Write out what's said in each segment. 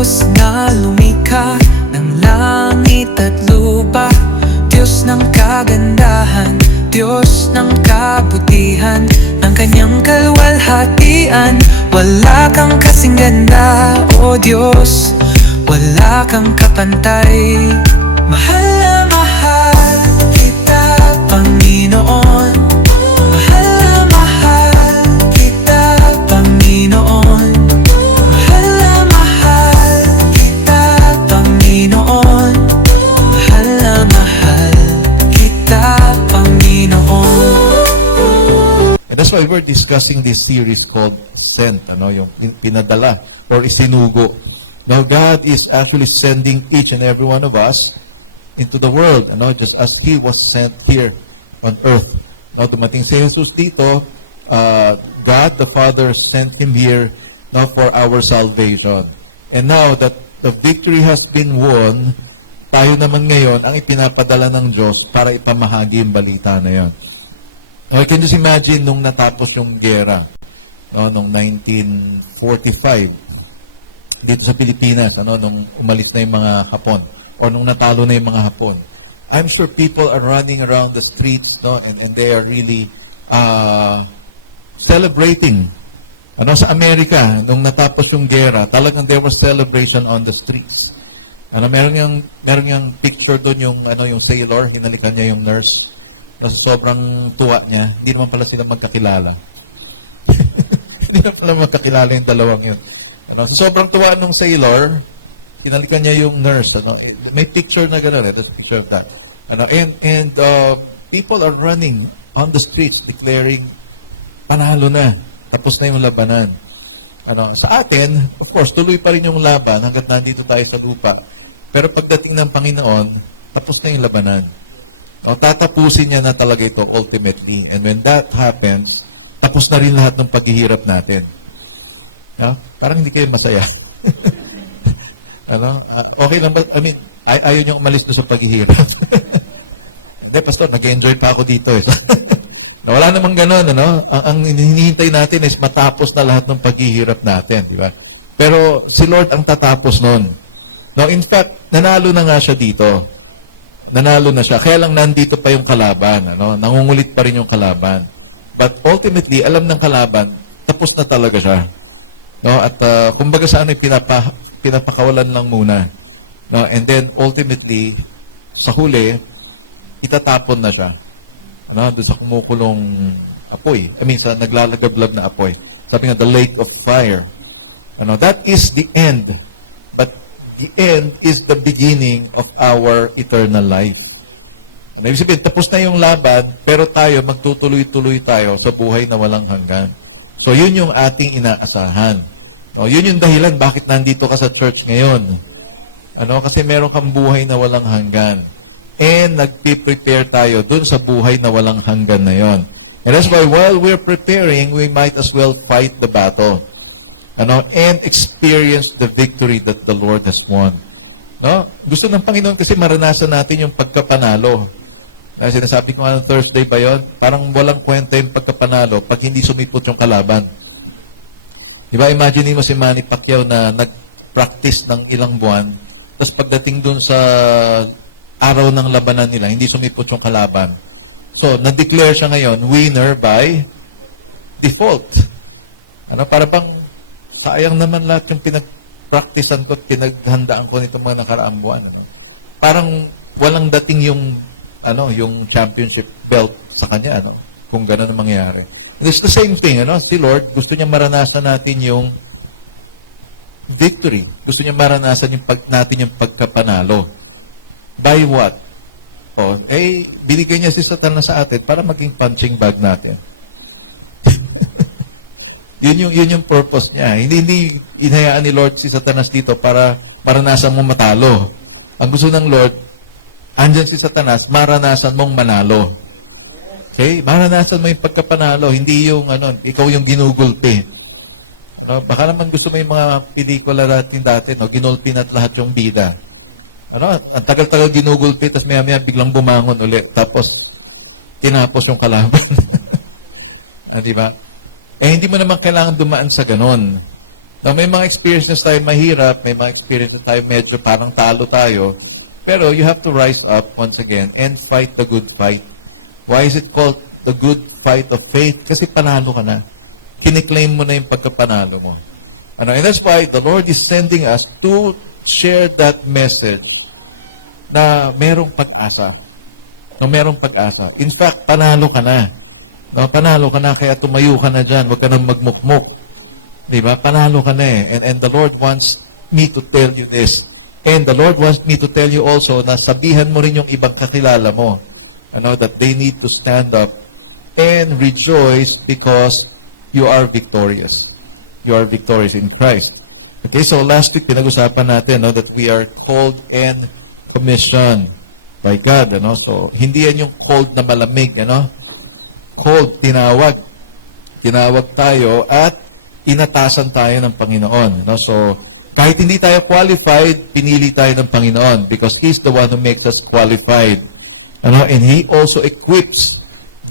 Diyos na lumikha ng langit at lupa, Diyos ng kagandahan, Diyos ng kabutihan, ang kanyang kalwalhatian. Wala kang kasing ganda, O Diyos, wala kang kapantay. Mahal na mahal kita, Panginoon. Mahal na mahal kita, Panginoon. Mahal na mahal kita, Panginoon. Mahal na mahal kita, Panginoon. And that's why we're discussing this series called Sent, yung pinadala or isinugo. Now, God is actually sending each and every one of us into the world, just as He was sent here on earth. Now, dumating si Jesus dito, God the Father sent Him here now for our salvation. And now that the victory has been won, tayo naman ngayon ang ipinapadala ng Diyos para ipamahagi yung balita na yan. Now, I can just imagine nung natapos yung gera, noong 1945, dito sa Pilipinas, nung umalis na yung mga Hapon, o nung natalo na yung mga Hapon. I'm sure people are running around the streets, and they are really celebrating. Sa Amerika, nung natapos yung gera, talagang there was celebration on the streets. Meron yung picture doon, yung sailor, hinalikan niya yung nurse. Sobrang tuwa niya, hindi naman pala sila magkakilala. Hindi naman pala magkakilala yung dalawang yun. Sobrang tuwa nung sailor, hinalikan niya yung nurse. May picture na gano'n, there's a picture of that. And people are running on the streets declaring, panalo na, tapos na yung labanan. Sa atin, of course, tuloy pa rin yung laban hanggat nandito tayo sa lupa. Pero pagdating ng Panginoon, tapos na yung labanan. Tatapusin niya na talaga ito ultimately. And when that happens, tapos na rin lahat ng paghihirap natin. Parang hindi kayo masaya. Okay lang ba? I mean, ayaw nyo umalis doon sa paghihirap. Hindi, Pastor, nag-enjoy pa ako dito. Wala namang ganun, Ang hinihintay natin is matapos na lahat ng paghihirap natin, di ba? Pero si Lord ang tatapos nun. No, in fact, nanalo na nga siya dito. Nanalo na siya. Kaya lang nandito pa yung kalaban, Nangungulit pa rin yung kalaban. But ultimately, alam ng kalaban, tapos na talaga siya. At kumbaga sa pinapakawalan lang muna. And then ultimately, sa huli, itatapon na siya. Doon sa kumukulong apoy. Sa naglalagablab na apoy. Sabi nga, the lake of fire. That is the end. But the end is the beginning of our eternal life. Ibig sabihin, tapos na yung laban, pero tayo, magtutuloy-tuloy tayo sa buhay na walang hanggan. So, yun yung ating inaasahan. Yun yung dahilan bakit nandito ka sa church ngayon. Kasi meron kang buhay na walang hanggan. And nagpiprepare tayo dun sa buhay na walang hanggan na yon. And that's why while we're preparing, we might as well fight the battle. And experience the victory that the Lord has won. Gusto ng Panginoon kasi maranasan natin yung pagkapanalo. Sinasabi ko nga Thursday pa yon, parang walang kwenta yung pagkapanalo pag hindi sumipot yung kalaban. Diba, imagine mo si Manny Pacquiao na nag-practice ng ilang buwan, tapos pagdating dun sa araw ng labanan nila, hindi sumipot yung kalaban. So, na-declare siya ngayon, winner by default. Para bang, sayang naman lahat yung pinag-practicean ko at pinaghandaan ko nitong mga nakaraang buwan. Parang walang dating yung championship belt sa kanya, kung gano'n ang mangyari. It's the same thing, Si Lord, gusto niya maranasan natin yung victory. Gusto niya maranasan natin yung pagkapanalo. By what? Binigay niya si Satanas sa atin para maging punching bag natin. yun yung purpose niya. Hindi inayaan ni Lord si Satanas dito para maranasan mong matalo. Ang gusto ng Lord, andyan si Satanas, maranasan mong manalo. Okay? Maranasan mo yung pagkapanalo, hindi yung ikaw yung ginugulpi. Baka naman gusto mo yung mga pelikula natin dati, ginulpi na lahat yung bida. Ang tagal-tagal ginugulpi, tapos maya-maya biglang bumangon ulit. Tapos, tinapos yung kalaban. Di ba? Hindi mo naman kailangan dumaan sa ganon. Now, may mga experiences tayo mahirap, may mga experiences tayo medyo parang talo tayo, pero you have to rise up once again and fight the good fight. Why is it called the good fight of faith? Kasi panalo ka na. Kiniklaim mo na yung pagkapanalo mo. And that's why the Lord is sending us to share that message na merong pag-asa. Na merong pag-asa. In fact, panalo ka na. No, panalo ka na, kaya tumayo ka na dyan. Huwag ka nang magmukmuk. Diba? Panalo ka na eh. And the Lord wants me to tell you this. And the Lord wants me to tell you also na sabihan mo rin yung ibang kakilala mo. That they need to stand up and rejoice because you are victorious. You are victorious in Christ. Okay, so last week pinag-usapan natin that we are called and commissioned by God. So, hindi yan yung cold na malamig. Cold, tinawag. Tinawag tayo at inatasan tayo ng Panginoon. So, kahit hindi tayo qualified, pinili tayo ng Panginoon because He's the one who makes us qualified. And He also equips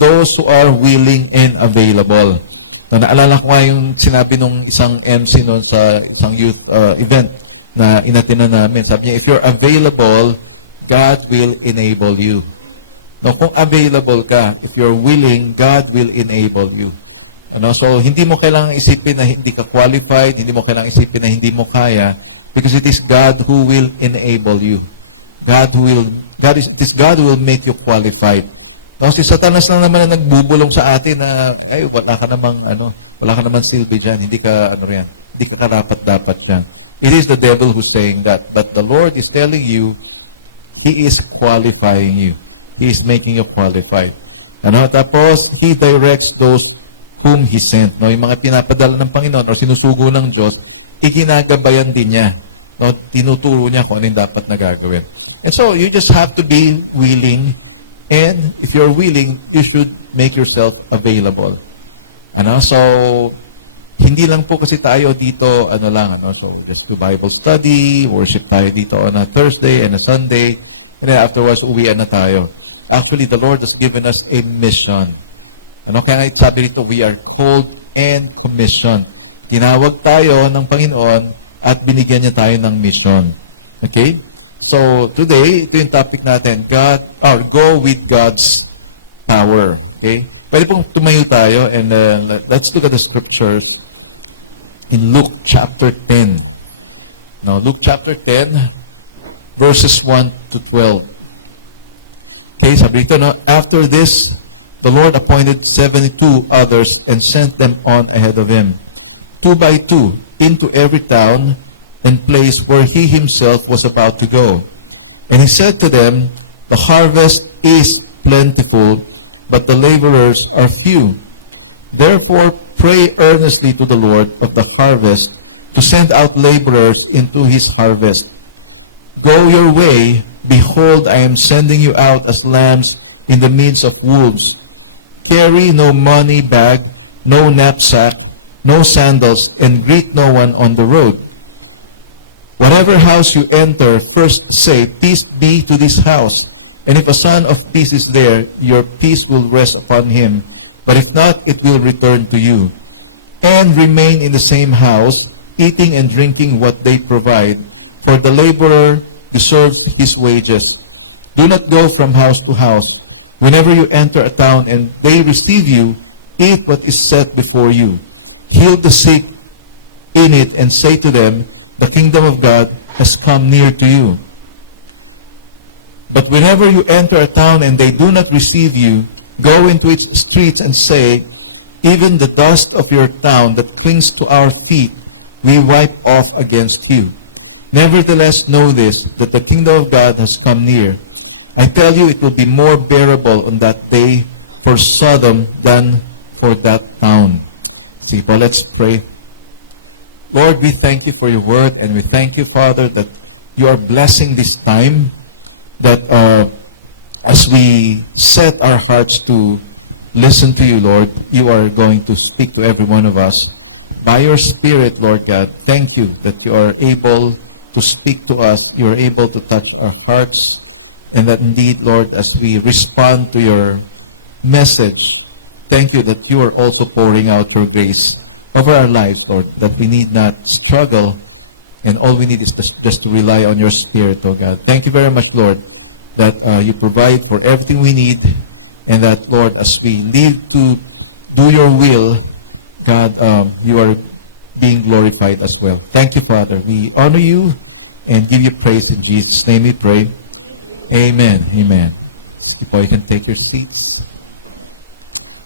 those who are willing and available. Naalala ko nga yung sinabi nung isang MC noon sa isang youth event na inatina namin. Sabi niya, if you're available, God will enable you. No, kung available ka, if you're willing, God will enable you. So, hindi mo kailangang isipin na hindi ka qualified, hindi mo kailangang isipin na hindi mo kaya, because it is God who will enable you. God who will make you qualified. No, si Satanas lang naman na nagbubulong sa atin na, ay, wala ka namang silbi dyan, hindi ka karapat-dapat dyan. It is the devil who's saying that, but the Lord is telling you, He is qualifying you. He is making you qualified. Tapos, He directs those whom He sent. Yung mga pinapadala ng Panginoon o sinusugo ng Diyos, iginagabayan din niya. Tinuturo niya kung ano yung dapat na gagawin. And so, you just have to be willing, and if you're willing, you should make yourself available. So, hindi lang po kasi tayo dito, so just do Bible study, worship tayo dito on a Thursday and a Sunday, and then afterwards, uwian na tayo. Actually, the Lord has given us a mission. Kaya sabi dito, we are called and commissioned. Tinawag tayo ng Panginoon at binigyan niya tayo ng mission. Okay? So, today, ito yung topic natin, go with God's power. Okay? Pwede pong tumayo tayo and let's look at the scriptures in Luke chapter 10. Now, Luke chapter 10, verses 1 to 12. Okay, sabi dito, after this, the Lord appointed 72 others and sent them on ahead of Him, 2 by 2, into every town and place where He Himself was about to go. And He said to them, the harvest is plentiful, but the laborers are few. Therefore, pray earnestly to the Lord of the harvest to send out laborers into His harvest. Go your way, behold, I am sending you out as lambs in the midst of wolves. Carry no money bag, no knapsack, no sandals, and greet no one on the road. Whatever house you enter, first say, peace be to this house. And if a son of peace is there, your peace will rest upon him. But if not, it will return to you. And remain in the same house, eating and drinking what they provide, for the laborer deserves his wages. Do not go from house to house. Whenever you enter a town and they receive you, eat what is set before you. Heal the sick in it and say to them, the kingdom of God has come near to you. But whenever you enter a town and they do not receive you, go into its streets and say, even the dust of your town that clings to our feet, we wipe off against you. Nevertheless, know this, that the kingdom of God has come near. I tell you, it will be more bearable on that day for Sodom than for that town. See, but let's pray. Lord, we thank you for your word, and we thank you, Father, that you are blessing this time, that as we set our hearts to listen to you, Lord, you are going to speak to every one of us. By your Spirit, Lord God, thank you that you are able to speak to us, you are able to touch our hearts, and that indeed, Lord, as we respond to your message, thank you that you are also pouring out your grace over our lives, Lord, that we need not struggle, and all we need is just to rely on your Spirit, oh God. Thank you very much, Lord, that you provide for everything we need, and that, Lord, as we live to do your will, God, you are being glorified as well. Thank you, Father. We honor you and give you praise in Jesus' name we pray. Amen. Amen. Before you can take your seats.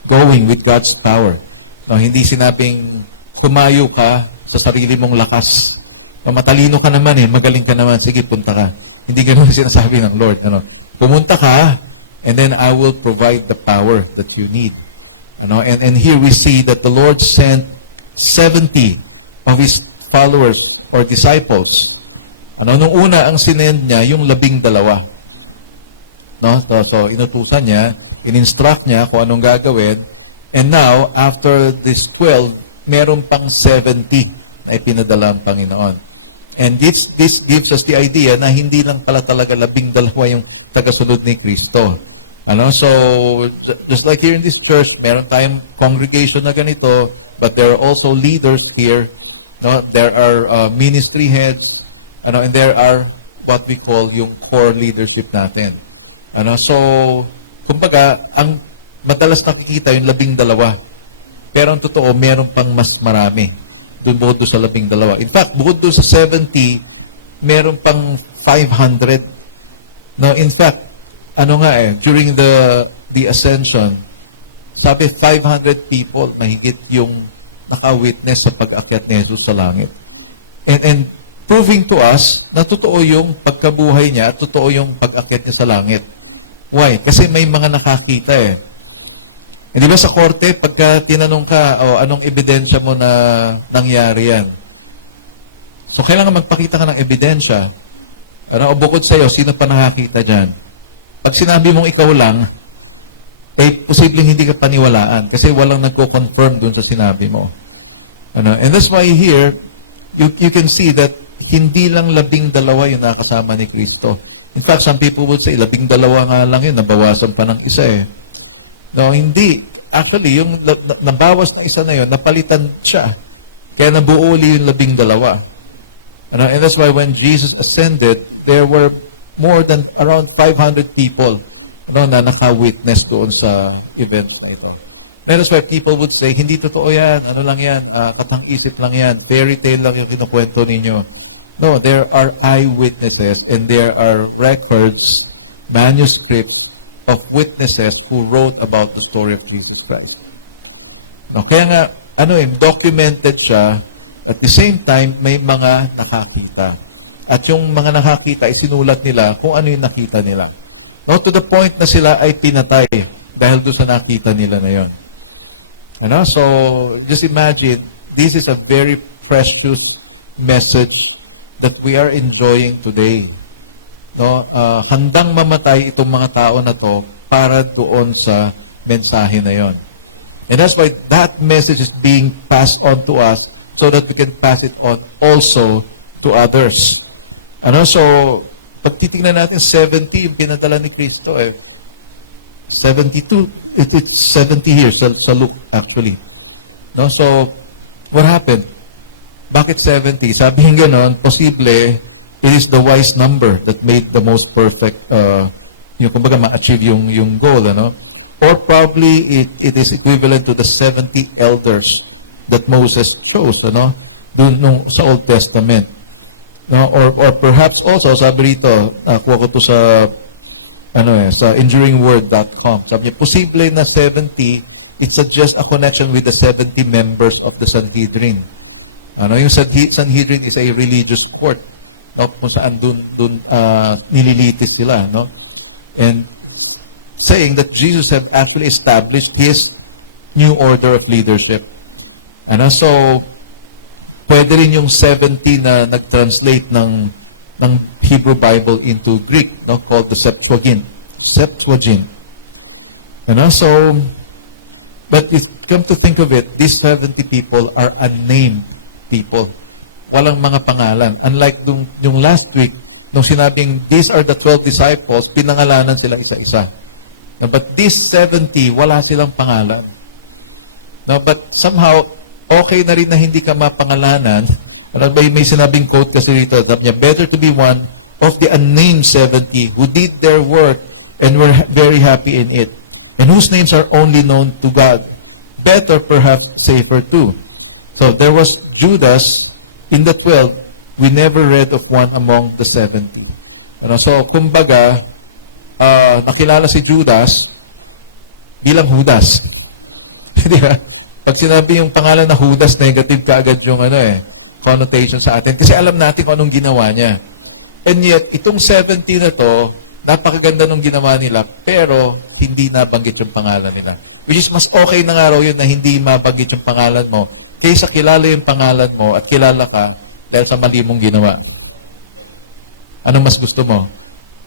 Going with God's power. No, hindi sinabing tumayo ka sa sarili mong lakas. No, matalino ka naman magaling ka naman, sige, punta ka. Hindi ganun sinasabi ng Lord. Ano? Pumunta ka, and then I will provide the power that you need. Ano? And here we see that the Lord sent 70 of His followers or disciples. Ano? Nung una, ang sinend niya, yung 12. No? So inutusan niya, in-instruct niya kung anong gagawin. And now, after this 12, meron pang 70 na ipinadala ang Panginoon. And this gives us the idea na hindi lang pala talaga 12 yung tagasunod ni Kristo. Ano? So, just like here in this church, meron tayong congregation na ganito, but there are also leaders here. No? There are ministry heads, ano? And there are what we call yung core leadership natin. Ano? So, kumbaga, ang madalas nakikita yung 12. Pero ang totoo, meron pang mas marami. Bukod doon sa 12. In fact, bukod doon sa 70, meron pang 500. Now, in fact, during the ascension, sabi 500 people mahigit yung naka-witness sa pag-akyat ni Jesus sa langit. And proving to us na totoo yung pagkabuhay niya at totoo yung pag-akyat niya sa langit. Why? Kasi may mga nakakita Hindi ba sa korte, pagka tinanong ka, anong ebidensya mo na nangyari yan? So, kailangan magpakita ka ng ebidensya. O bukod sa'yo, sino pa nakakita dyan? Pag sinabi mong ikaw lang, posibleng hindi ka paniwalaan kasi walang nagko-confirm dun sa sinabi mo. And that's why here, you can see that hindi lang 12 yung nakasama ni Kristo. In fact, some people would say, 12 nga lang yun, nabawasan pa ng isa No, hindi. Actually, yung nabawas na isa na yun, napalitan siya. Kaya nabuo uli yung 12. And that's why when Jesus ascended, there were more than around 500 people na naka-witness doon sa event na ito. And that's why people would say, hindi totoo yan, ano lang yan, katang-isip lang yan, fairy tale lang yung kinukwento ninyo. No, there are eyewitnesses and there are records, manuscripts, of witnesses who wrote about the story of Jesus Christ. No, kaya nga, documented siya, at the same time, may mga nakakita. At yung mga nakakita, isinulat nila kung ano yung nakita nila. No, to the point na sila ay pinatay dahil doon sa nakita nila na yun. So, just imagine, this is a very precious message that we are enjoying today. No, handang mamatay itong mga tao na to para doon sa mensahe na yon. And that's why that message is being passed on to us so that we can pass it on also to others. So, pag titingnan natin, 70 yung pinadala ni Kristo 72, it's 70 here sa Luke actually. No, so, what happened? Bakit 70? Sabihin ganon, posible, it is the wise number that made the most perfect, kumbaga ma-achieve yung goal, Or probably it is equivalent to the 70 elders that Moses chose, dun sa Old Testament. Or perhaps also, sabi rito, kuha ko to sa enduringword.com. Sabi niya, posible na 70, it suggests a connection with the 70 members of the Sanhedrin. Yung Sanhedrin is a religious court. Kung saan dun nililitis sila, And saying that Jesus had actually established His new order of leadership. So, pwede rin yung 70 na nag-translate ng Hebrew Bible into Greek, called the Septuagint. So, but if come to think of it, these 70 people are unnamed people. Walang mga pangalan. Unlike yung last week, nung sinabing, these are the 12 disciples, pinangalanan sila isa-isa. But these 70, wala silang pangalan. But somehow, okay na rin na hindi ka mapangalanan. Ano ba, may sinabing quote kasi dito, sabi niya, better to be one of the unnamed 70 who did their work and were very happy in it, and whose names are only known to God. Better, perhaps safer too. So there was Judas in the 12, we never read of one among the 70. Ano, so, kumbaga, nakilala si Judas bilang Judas. Di ba? Pag sinabi yung pangalan na Judas, negative kaagad yung connotation sa atin. Kasi alam natin kung anong ginawa niya. And yet, itong 70 na to, napakaganda nung ginawa nila, pero hindi nabanggit yung pangalan nila. Which is, mas okay na nga raw yun na hindi mabanggit yung pangalan mo, kaysa kilala yung pangalan mo at kilala ka dahil sa mali mong ginawa. Ano mas gusto mo?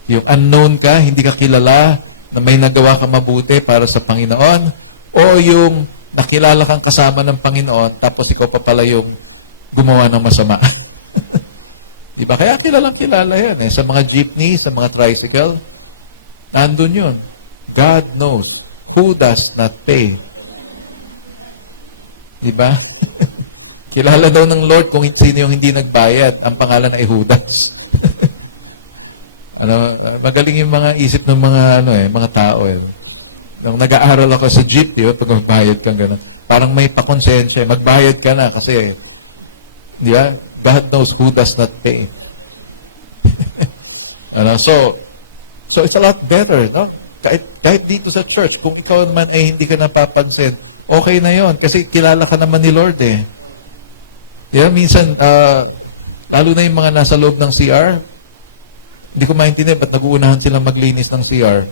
Yung unknown ka, hindi ka kilala, na may nagawa ka mabuti para sa Panginoon, o yung nakilala kang kasama ng Panginoon, tapos ikaw pa pala yung gumawa ng masama. Di ba? Kaya kilala yan. Sa mga jeepney, sa mga tricycle, nandun yun. God knows who does not pay. Di ba? Kilala daw ng Lord kung sino yung hindi nagbayad. Ang pangalan ay Judas. Magaling yung mga isip ng mga tao. Nung nag-aaral ako sa jeep, pag magbayad kang gano'n, parang may pakonsensya. Magbayad ka na kasi, di ba? God knows who does not pay. So it's a lot better, no? Kahit dito sa church, kung ikaw naman ay hindi ka napapansin, okay na yon kasi kilala ka naman ni Lord eh. Kaya minsan, lalo na yung mga nasa loob ng CR, hindi ko maintindihan ba't nag-uunahan silang maglinis ng CR.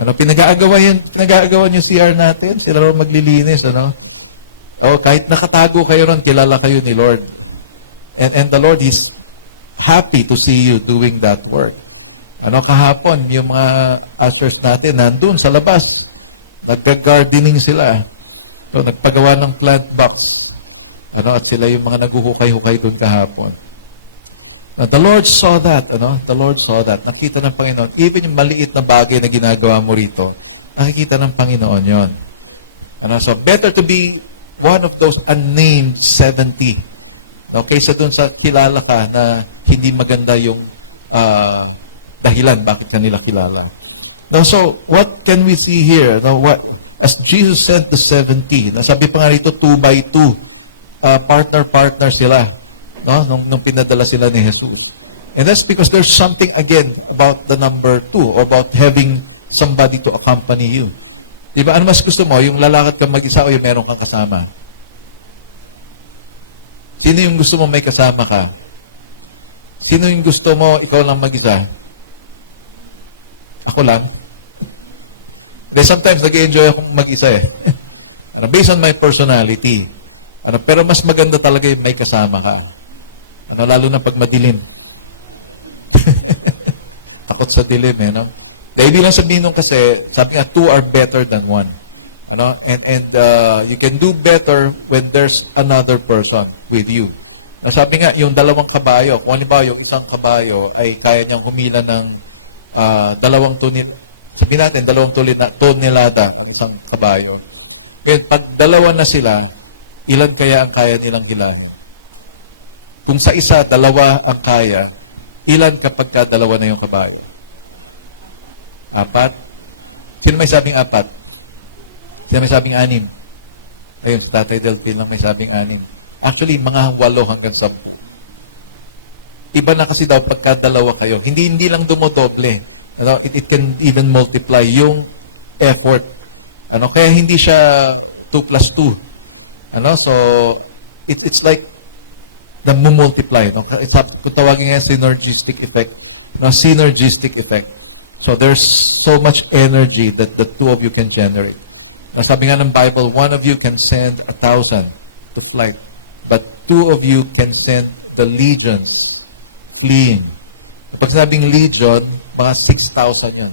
Pinag-aagawan yung CR natin, sila raw maglilinis, kahit nakatago kayo ron, kilala kayo ni Lord. And the Lord is happy to see you doing that work. Kahapon, yung mga ushers natin, nandun sa labas. Nag-gardening sila. So, nagpagawa ng plant box. At sila yung mga naguhukay-hukay doon kahapon. The Lord saw that. The Lord saw that. Nakita ng Panginoon. Even yung maliit na bagay na ginagawa mo rito, nakikita ng Panginoon yon. So, better to be one of those unnamed 70. Kaysa dun sa kilala ka na hindi maganda yung dahilan bakit kanila kilala. Now, so, what can we see here? As Jesus sent the 70, nasabi pa nga rito, 2 by 2, partner-partner sila, nung pinadala sila ni Jesus. And that's because there's something, again, about the number 2, or about having somebody to accompany you. Diba, ano mas gusto mo? Yung lalakad ka mag-isa o yung meron kang kasama? Sino yung gusto mo may kasama ka? Sino yung gusto mo ikaw lang mag-isa? Ako lang. But sometimes nag-enjoy akong mag-isa eh. Based on my personality. Pero mas maganda talaga yung may kasama ka. Lalo na pag madilim. Takot sa dilim Dahil bilang sabihin nung kasi, sabi nga, 2 are better than 1. And you can do better when there's another person with you. Sabi nga, yung 2 kabayo, kung ano ba yung isang kabayo ay kaya niyang humila ng 2 sabihin natin, 2 tonelada ang isang kabayo. Kaya pag 2 na sila, ilan kaya ang kaya nilang hilahin? Kung sa isa, 2 ang kaya, ilan kapag ka 2 na yung kabayo? 4? Sino may sabing 4? Sino may sabing 6? Ayun, sa Tatay Delphine lang may sabing 6. Actually, mga 8 hanggang 10. Iba na kasi daw pagka 2 kayo. Hindi lang dumodoble. It can even multiply yung effort. Kaya hindi siya 2 plus 2. So, it's like the multiply. Kung tawagin nga synergistic effect. Synergistic effect. So, there's so much energy that the 2 of you can generate. Sabi nga ng Bible, 1 of you can send 1,000 to flight, but 2 of you can send the legions fleeing. Pag sinabing legion, mga 6,000 yun.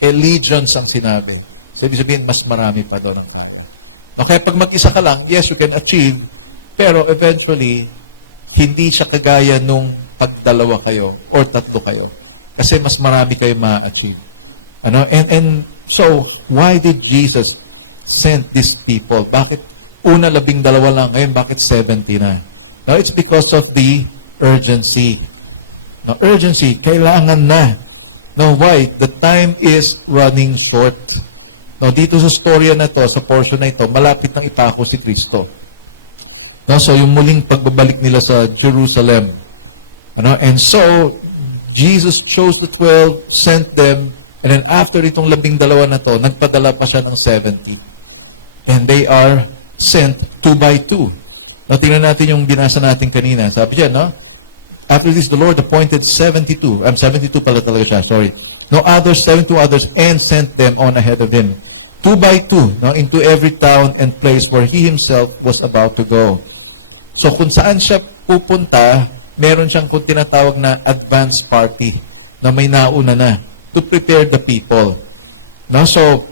Legions ang sinabi. So, ibig sabihin, mas marami pa doon ang kaya. Okay, pag mag-isa ka lang, yes, you can achieve, pero eventually, hindi siya kagaya nung pag 2 kayo or 3 kayo. Kasi mas marami kayo ma-achieve. And so, why did Jesus send these people? Bakit una 12 lang, ngayon bakit 70 na? Now, it's because of the urgency. Now, urgency, kailangan na. Now, why? The time is running short. Now, dito sa storya na to, sa portion na ito, malapit nang ipako si Kristo. No, so yung muling pagbabalik nila sa Jerusalem. And so, Jesus chose the 12, sent them, and then after itong 12 na to, nagpadala pa siya ng 70. And they are sent 2 by 2. Now, tingnan natin yung binasa natin kanina. Sabi siya, no? After this, the Lord appointed 72. 72 pala talaga siya, sorry. No others, 72 others, and sent them on ahead of him. 2 by 2, no? Into every town and place where he himself was about to go. So kung saan siya pupunta, meron siyang kung tinatawag na advance party na may nauna na to prepare the people. No? So,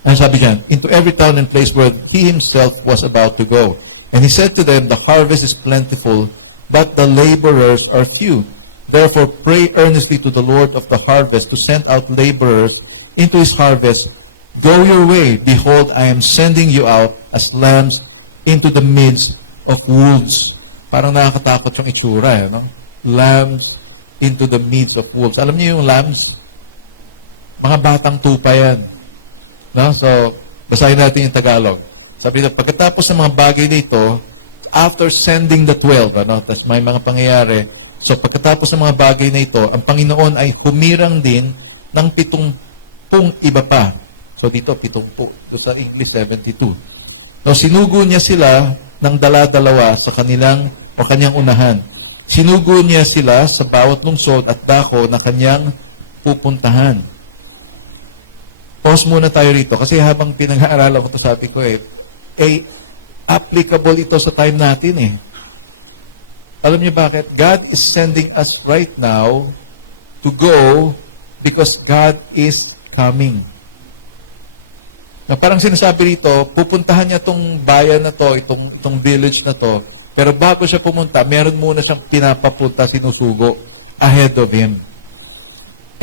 ang sabi niyan, into every town and place where he himself was about to go. And he said to them, the harvest is plentiful, but the laborers are few. Therefore, pray earnestly to the Lord of the harvest to send out laborers into his harvest. Go your way. Behold, I am sending you out as lambs into the midst of wolves. Parang nakakatakot yung itsura, no? Lambs into the midst of wolves. Alam niyo yung lambs? Mga batang tupa yan. No? So, basahin natin yung Tagalog. Sabi na, pagkatapos ng mga bagay dito, after sending the 12, tapos may mga pangyayari, so pagkatapos ng mga bagay na ito, ang Panginoon ay humirang din ng 70 iba pa. So dito, 70. Sa English, 72. So, sinugo niya sila ng dala-dalawa sa kanyang unahan. Sinugo niya sila sa bawat lungsod at dako na kanyang pupuntahan. Pause muna tayo rito kasi habang pinag-aaralan ko ito, sabi ko applicable ito sa time natin eh. Alam niyo bakit? God is sending us right now to go because God is coming. Na parang sinasabi rito, pupuntahan niya itong bayan na to, itong village na to, pero bago siya pumunta, meron muna siyang pinapapunta, sinusugo ahead of him.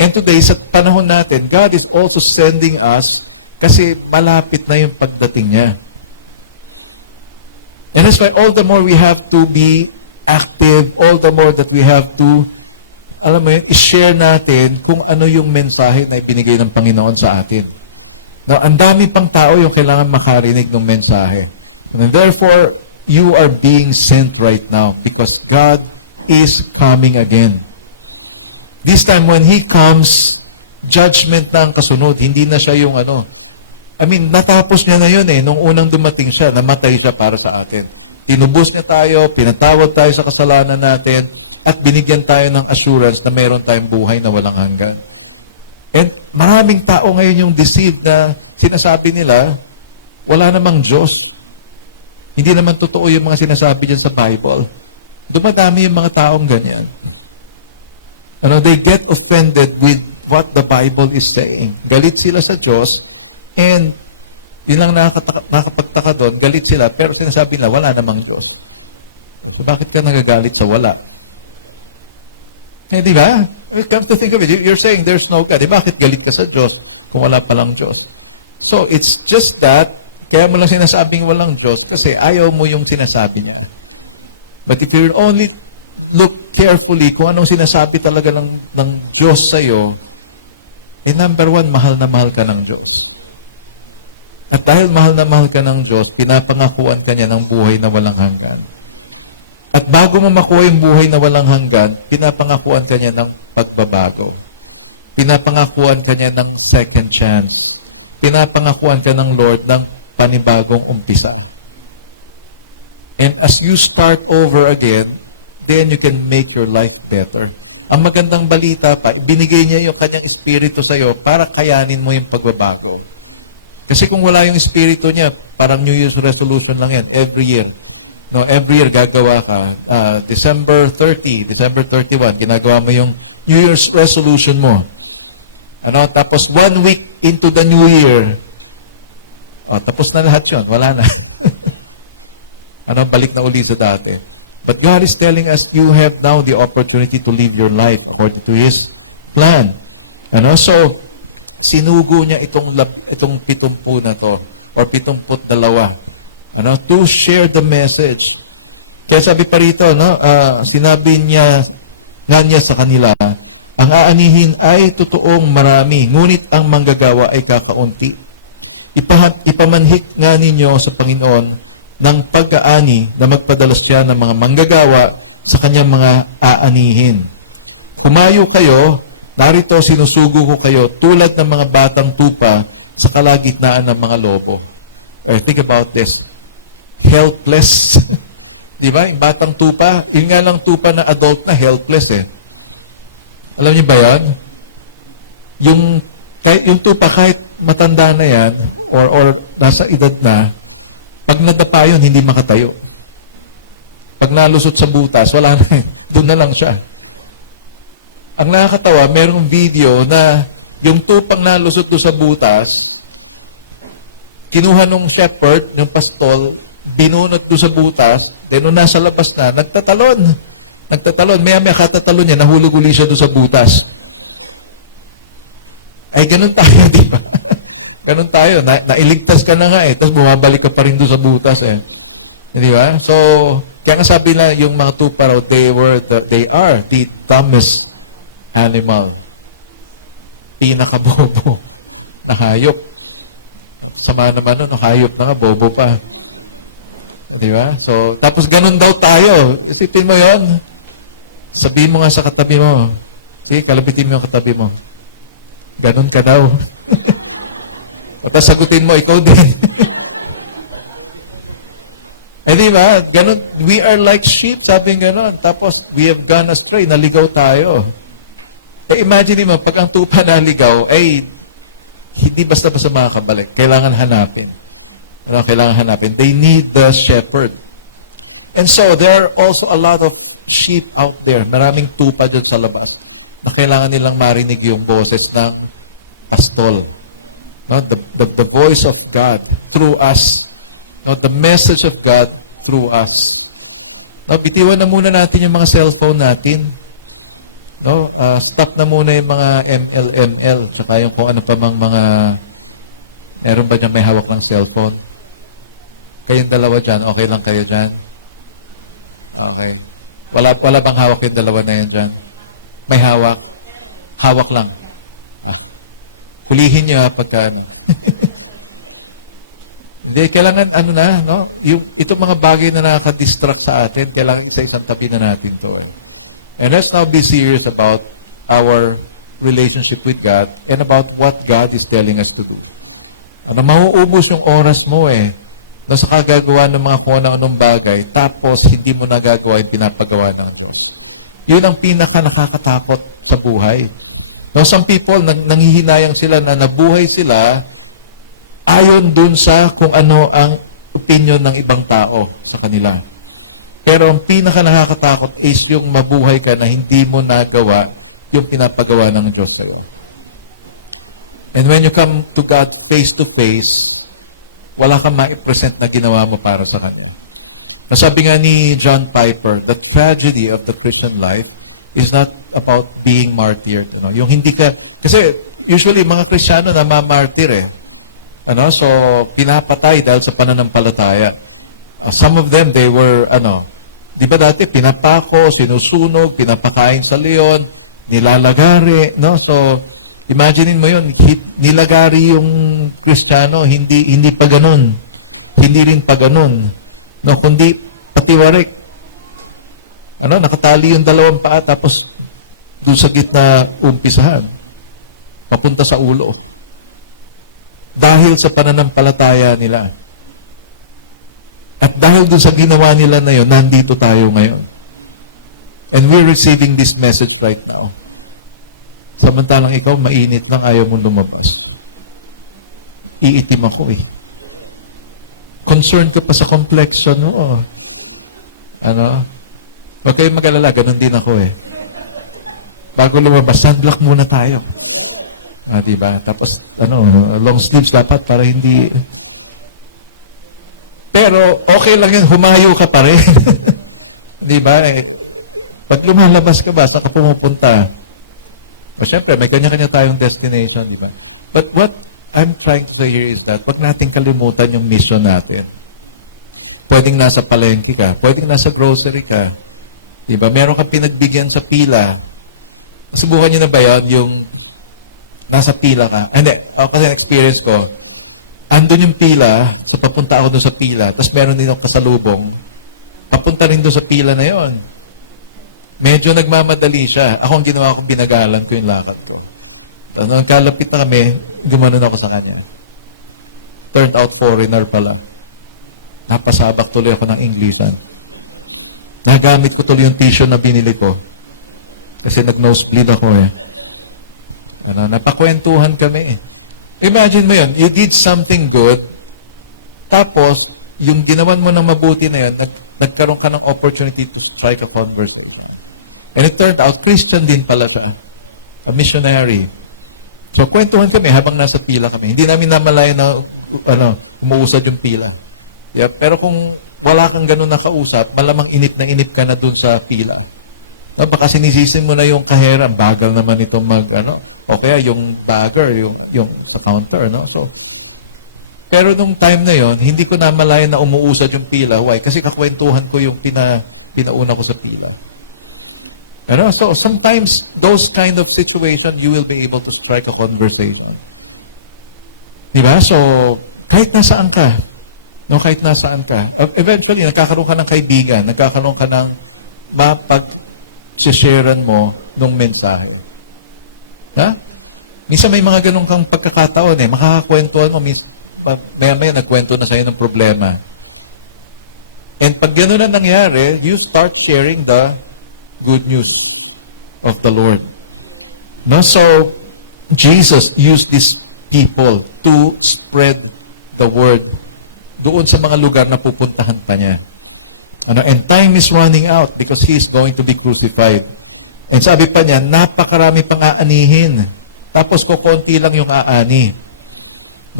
And today, sa panahon natin, God is also sending us kasi malapit na yung pagdating niya. And that's why all the more we have to be active, all the more that we have to, alam mo yun, i-share natin kung ano yung mensahe na ibinigay ng Panginoon sa atin. Now, ang dami pang tao yung kailangan makarinig ng mensahe. And therefore, you are being sent right now because God is coming again. This time, when He comes, judgment na ang kasunod. Hindi na siya yung natapos niya na yun eh. Nung unang dumating siya, namatay siya para sa atin. Tinubos niya tayo, pinatawad tayo sa kasalanan natin, at binigyan tayo ng assurance na mayroon tayong buhay na walang hanggan. And maraming tao ngayon yung deceived na sinasabi nila, wala namang Diyos. Hindi naman totoo yung mga sinasabi dyan sa Bible. Dumadami yung mga taong ganyan. They get offended with what the Bible is saying. Galit sila sa Diyos, and yun lang nakapagtaka doon, galit sila, pero sinasabi nila, wala namang Diyos. So, bakit ka nagagalit sa wala? Di ba? Come to think of it, you're saying there's no God. Bakit galit ka sa Diyos kung wala palang Diyos? So, it's just that, kaya mo lang sinasabing walang Diyos kasi ayaw mo yung sinasabi niya. But if you only look carefully kung anong sinasabi talaga ng Diyos sa'yo, number one, mahal na mahal ka ng Diyos. At dahil mahal na mahal ka ng Diyos, pinapangakuan ka niya ng buhay na walang hanggan. At bago mo makuha yung buhay na walang hanggan, pinapangakuan ka niya ng pagbabago. Pinapangakuan ka niya ng second chance. Pinapangakuan ka ng Lord ng panibagong umpisa. And as you start over again, then you can make your life better. Ang magandang balita pa, binigay niya yung kanyang espiritu sa'yo para kayanin mo yung pagbabago. Kasi kung wala yung espiritu niya, parang New Year's resolution lang yan, every year. No, every year gagawa ka. December 30, December 31, ginagawa mo yung New Year's resolution mo. Tapos 1 week into the New Year, tapos na lahat yun, wala na. Balik na uli sa dati. But God is telling us, you have now the opportunity to live your life according to His plan. So, sinugo niya itong 70 na to. or 72. Ano? To share the message. Kaya sabi pa rito, no, sinabi niya sa kanila, ang aanihin ay totoong marami, ngunit ang manggagawa ay kakaunti. Ipamanhik nga ninyo sa Panginoon ng pag-aani na magpadalas siya ng mga manggagawa sa kanyang mga aanihin. Kumayo kayo, narito sinusugo ko kayo tulad ng mga batang tupa sa kalagitnaan ng mga lobo. Or think about this. Helpless. Di ba? Yung batang tupa, yun nga lang tupa na adult na helpless eh. Alam niyo ba yan? Yung tupa kahit matanda na yan, or nasa edad na, pag nadapa yun, hindi makatayo. Pag nalusot sa butas, wala na. Doon na lang siya. Ang nakakatawa, merong video na yung tupang nalusot doon sa butas, kinuha nung shepherd, yung pastol, binunot doon sa butas, then nung nasa labas na, nagtatalon. Maya-maya katatalon niya, nahulog uli siya doon sa butas. Ay, ganun tayo, di ba? Ganun tayo. Nailigtas ka na nga eh, tapos bumabalik ka pa rin doon sa butas eh. Di ba? So, kaya nga sabi na yung mga tupa raw, they are the dumbest animal. Pinakabobo na hayop. Sama naman nun, hayop na nga, bobo pa. Di ba? So, tapos ganun daw tayo. Isipin mo yon. Sabihin mo nga sa katabi mo. Sige, kalabitin mo yung katabi mo. Ganun ka daw. Tapos sagutin mo, ikaw din. Eh di ba? Ganun, we are like sheep, sabi ganun. Tapos, we have gone astray, naligaw tayo. Eh imagine mo, pag ang tupa naligaw, eh, hindi basta-basta makakabalik. Kailangan hanapin. Kailangan hanapin. They need the shepherd. And so, there are also a lot of sheep out there. Maraming tupa dyan sa labas na kailangan nilang marinig yung boses ng pastol. No? The voice of God through us. No? The message of God through us. No? Bitiwan na muna natin yung mga cellphone natin. No? Stop na muna yung mga ML, saka yung kung ano pa mang mga meron ba dyan may hawak ng cellphone? Kayong dalawa dyan, okay lang kayo dyan? Okay. Wala bang hawak yung dalawa na yan dyan? May hawak? Hawak lang. Hulihin nyo pagka ano. Hindi, kailangan ano na, no? Itong mga bagay na nakaka-distract sa atin, kailangan isa-isang tabi na natin to. And let's now be serious about our relationship with God and about what God is telling us to do. Ano, mauubos yung oras mo eh. No, sa kagagawa ng mga kung anong bagay, tapos hindi mo nagagawa yung pinapagawa ng Diyos. Yun ang pinaka-nakakatakot sa buhay. No, some people, nanghihinayang sila na nabuhay sila ayon dun sa kung ano ang opinion ng ibang tao sa kanila. Pero ang pinaka-nakakatakot is yung mabuhay ka na hindi mo nagawa yung pinapagawa ng Diyos sa'yo. And when you come to God face to face, wala kang ma-present na ginawa mo para sa Kanya. Nasabi nga ni John Piper, the tragedy of the Christian life is not about being martyred. You know? Yung hindi ka, kasi usually mga Kristiyano na mamartir eh. Ano? So, pinapatay dahil sa pananampalataya. Some of them, they were, di ba dati, pinapako, sinusunog, pinapakain sa leon, nilalagari, no? So, imagine mo yun, nilagari yung Kristiyano, hindi pa ganun. Hindi rin pa ganun. No, kundi patiwarik. Nakatali yung dalawang paa, tapos doon sa gitna umpisahan. Papunta sa ulo. Dahil sa pananampalataya nila. At dahil doon sa ginawa nila na yun, nandito tayo ngayon. And we're receiving this message right now. Samantalang ikaw, mainit lang, ayaw mong lumabas. Iitim ako eh. Concerned ka pa sa complexion mo. Huwag kayong mag-alala, ganun din ako eh. Bago lumabas, sunblock muna tayo. Diba? Tapos, long sleeves dapat para hindi... Pero, okay lang yan, humayo ka pa rin. Diba? Pag lumalabas ka ba, saan ka pumupunta? Siyempre, may kanya-kanya tayong destination, di ba? But I'm trying to say here is that wag nating kalimutan yung mission natin. Pwedeng nasa palengke ka, pwedeng nasa grocery ka. Diba? Meron kang pinagbigyan sa pila. Subukan nyo na ba yan, yung nasa pila ka? Hindi, ako kasi experience ko, andun yung pila, so papunta ako doon sa pila, tapos meron din ako kasalubong, papunta rin doon sa pila na yon. Medyo nagmamadali siya. Ako ang ginawa ko, binagalan ko yung lakad ko. Tapos nung kalapit na kami, gumanon ako sa kanya. Turned out foreigner pala. Napasabak tuloy ako ng Englishan. Nagamit ko tuloy yung tissue na binili ko. Kasi nag-nosebleed ako eh. Napakwentuhan kami eh. Imagine mo yun, you did something good, tapos, yung ginawan mo ng mabuti na yun, nagkaroon ka ng opportunity to strike a conversation. And it turned out, Christian din pala ka. A missionary. So, kwentuhan kami habang nasa pila kami. Hindi namin namalayan na, umuusad yung pila. Yeah, pero kung wala kang ganun nakausap, malamang inip na inip ka na dun sa pila. No, baka sinisisin mo na yung kahera, bagal naman itong o kaya yung bagger, yung sa counter, no? So, pero nung time na yon, hindi ko namalayan na umuusad yung pila. Why? Kasi kakwentuhan ko yung pinauna ko sa pila. So, sometimes, those kind of situation, you will be able to strike a conversation. Diba? So, kahit nasaan ka, no, kahit nasaan ka, eventually, nagkakaroon ka ng kaibigan, nagkakaroon ka ng mapag-sharean mo ng mensahe. Ha? Minsan may mga ganun kang pagkakataon eh. Makakakwentuhan mo, maya-maya nagkwento na sa'yo ng problema. And pag ganun na nangyari, you start sharing the good news of the Lord. No? So, Jesus used these people to spread the word doon sa mga lugar na pupuntahan pa niya. And time is running out because He is going to be crucified. And sabi pa niya, napakarami pang aanihin. Tapos kukunti lang yung aani.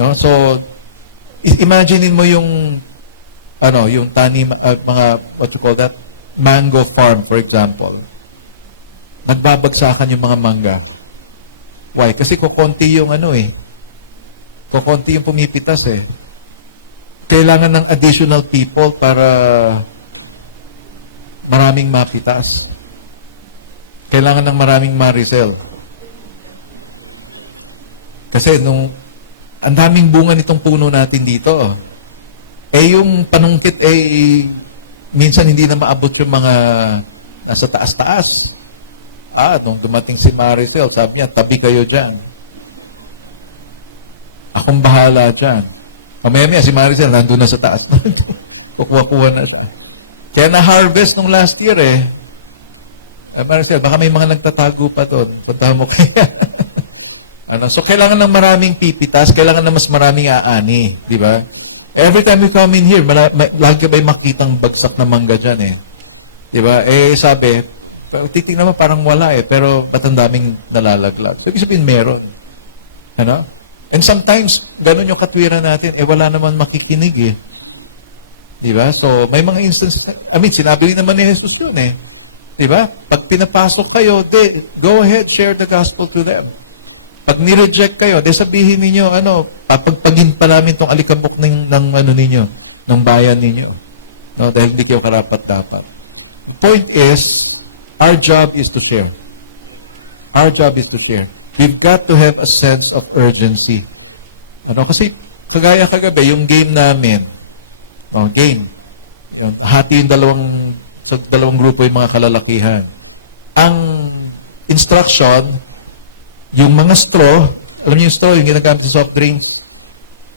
No? So, imaginein mo yung yung tanim, mga, what you call that? Mango farm, for example. Nagbabagsakan yung mga mangga. Why? Kasi kukunti yung kukunti yung pumipitas eh. Kailangan ng additional people para maraming mapitas. Kailangan ng maraming ma-resell. Kasi ang daming bunga nitong puno natin dito. Yung panungkit minsan hindi na maabot yung mga nasa taas-taas. Nung dumating si Maricel, sabi niya, tabi kayo dyan. Akong bahala dyan. Mamaya si Maricel, nandun na sa taas. Kukuha-kuha na siya. Kaya na-harvest nung last year Maricel, baka may mga nagtatago pa doon. Puntahan mo kaya. So, kailangan ng maraming pipitas, kailangan ng mas maraming aani. Di ba? Every time you come in here, lagi ba makitang bagsak na mangga dyan Di ba? Sabi, titignan mo parang wala pero ba't ang daming nalalaglag? So, ibig sabihin meron. And sometimes, ganun yung katwiran natin, wala naman makikinig Di ba? So, may mga instances, sinabi rin naman ni Jesus yun Diba? Pag pinapasok kayo, go ahead, share the gospel to them. Pag ni-reject kayo, sabihin ninyo, papagpagin pa namin itong alikabok ng ninyo, ng bayan ninyo. No? Dahil hindi kayo karapat-dapat. The point is, our job is to share. Our job is to share. We've got to have a sense of urgency. Kasi, kagaya kagabi, yung game namin, game. Hati yung dalawang grupo yung mga kalalakihan. Ang instruction, yung mga straw, alam niyo yung straw, yung ginagamit sa soft drinks,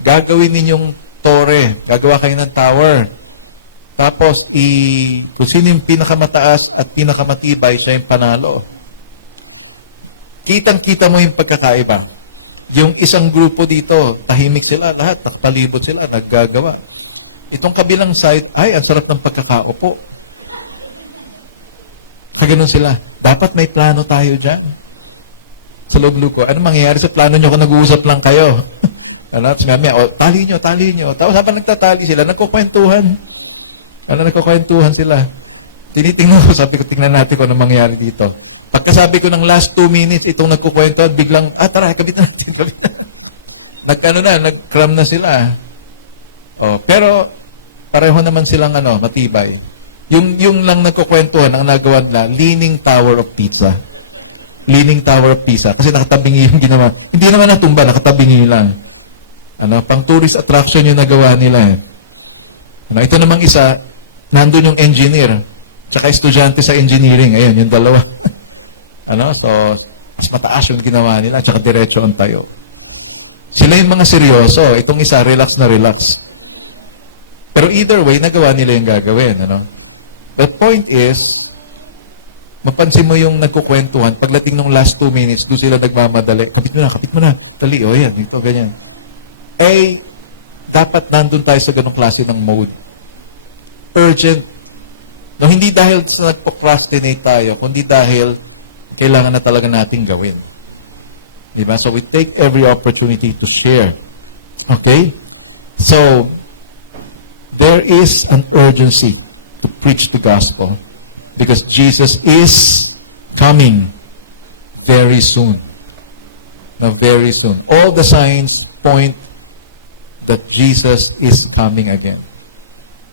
gagawin ninyong tore, gagawa kayo ng tower. Tapos, kung sino yung pinakamataas at pinakamatibay, siya yung panalo. Kitang-kita mo yung pagkakaiba. Yung isang grupo dito, tahimik sila, lahat, nakapalibot sila, naggagawa. Itong kabilang side, ang sarap ng pagkakaupo. Kaganon sila. Dapat may plano tayo dyan. Sa loob-loob ko, ano mangyayari sa plano nyo kung nag-uusap lang kayo? Tapos tali nyo. Tapos habang nagtatali sila, nagkukwentuhan. Nagkukwentuhan sila. Tinitingnan ko, sabi ko, tingnan natin kung ano mangyayari dito. Pagkasabi ko ng last 2 minutes, itong nagkukwentuhan, biglang, tara, kabit na natin. nag-cram na sila. Oh, pero pareho naman silang matibay. Yung lang nagkukwentuhan ang nagawa nila, Leaning Tower of Pisa. Leaning Tower of Pisa. Kasi nakatabingi yung ginawa. Hindi naman natumba, nakatabingi lang. Pang tourist attraction yung nagawa nila. Ito namang isa, nandun yung engineer, tsaka estudyante sa engineering. Ayun, yung dalawa. So, mas mataas yung ginawa nila, tsaka diretso ang tayo. Sila yung mga seryoso. Itong isa, relax na relax. Pero either way, nagawa nila yung gagawin. The point is, mapansin mo yung nagkukwentuhan, pagdating ng last 2 minutes, doon sila nagmamadali. Kapit mo na. Dali, yan, ito, ganyan. Dapat nandun tayo sa ganong klase ng mode. Urgent. Hindi dahil sa nagprocrastinate tayo, kundi dahil kailangan na talaga natin gawin. Diba? So, we take every opportunity to share. Okay? So, there is an urgency to preach the gospel because Jesus is coming very soon. Now, very soon. All the signs point that Jesus is coming again.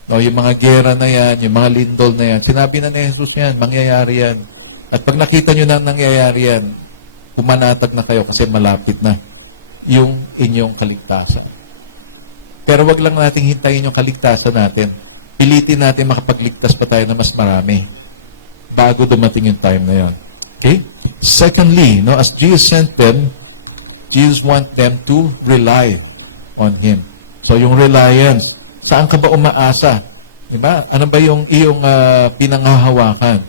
No, yung mga gera na yan, yung mga lindol na yan, sinabi na ni Jesus yan, mangyayari yan. At pag nakita nyo na nangyayari yan, pumanatag na kayo kasi malapit na yung inyong kaligtasan. Pero wag lang nating hintayin yung kaligtasan natin. Pilitin natin makapagligtas pa tayo na mas marami bago dumating yung time na yan. Okay? Secondly, as Jesus sent them, Jesus want them to rely on Him. So, yung reliance, saan ka ba umaasa? Diba? Ano ba yung iyong pinanghahawakan?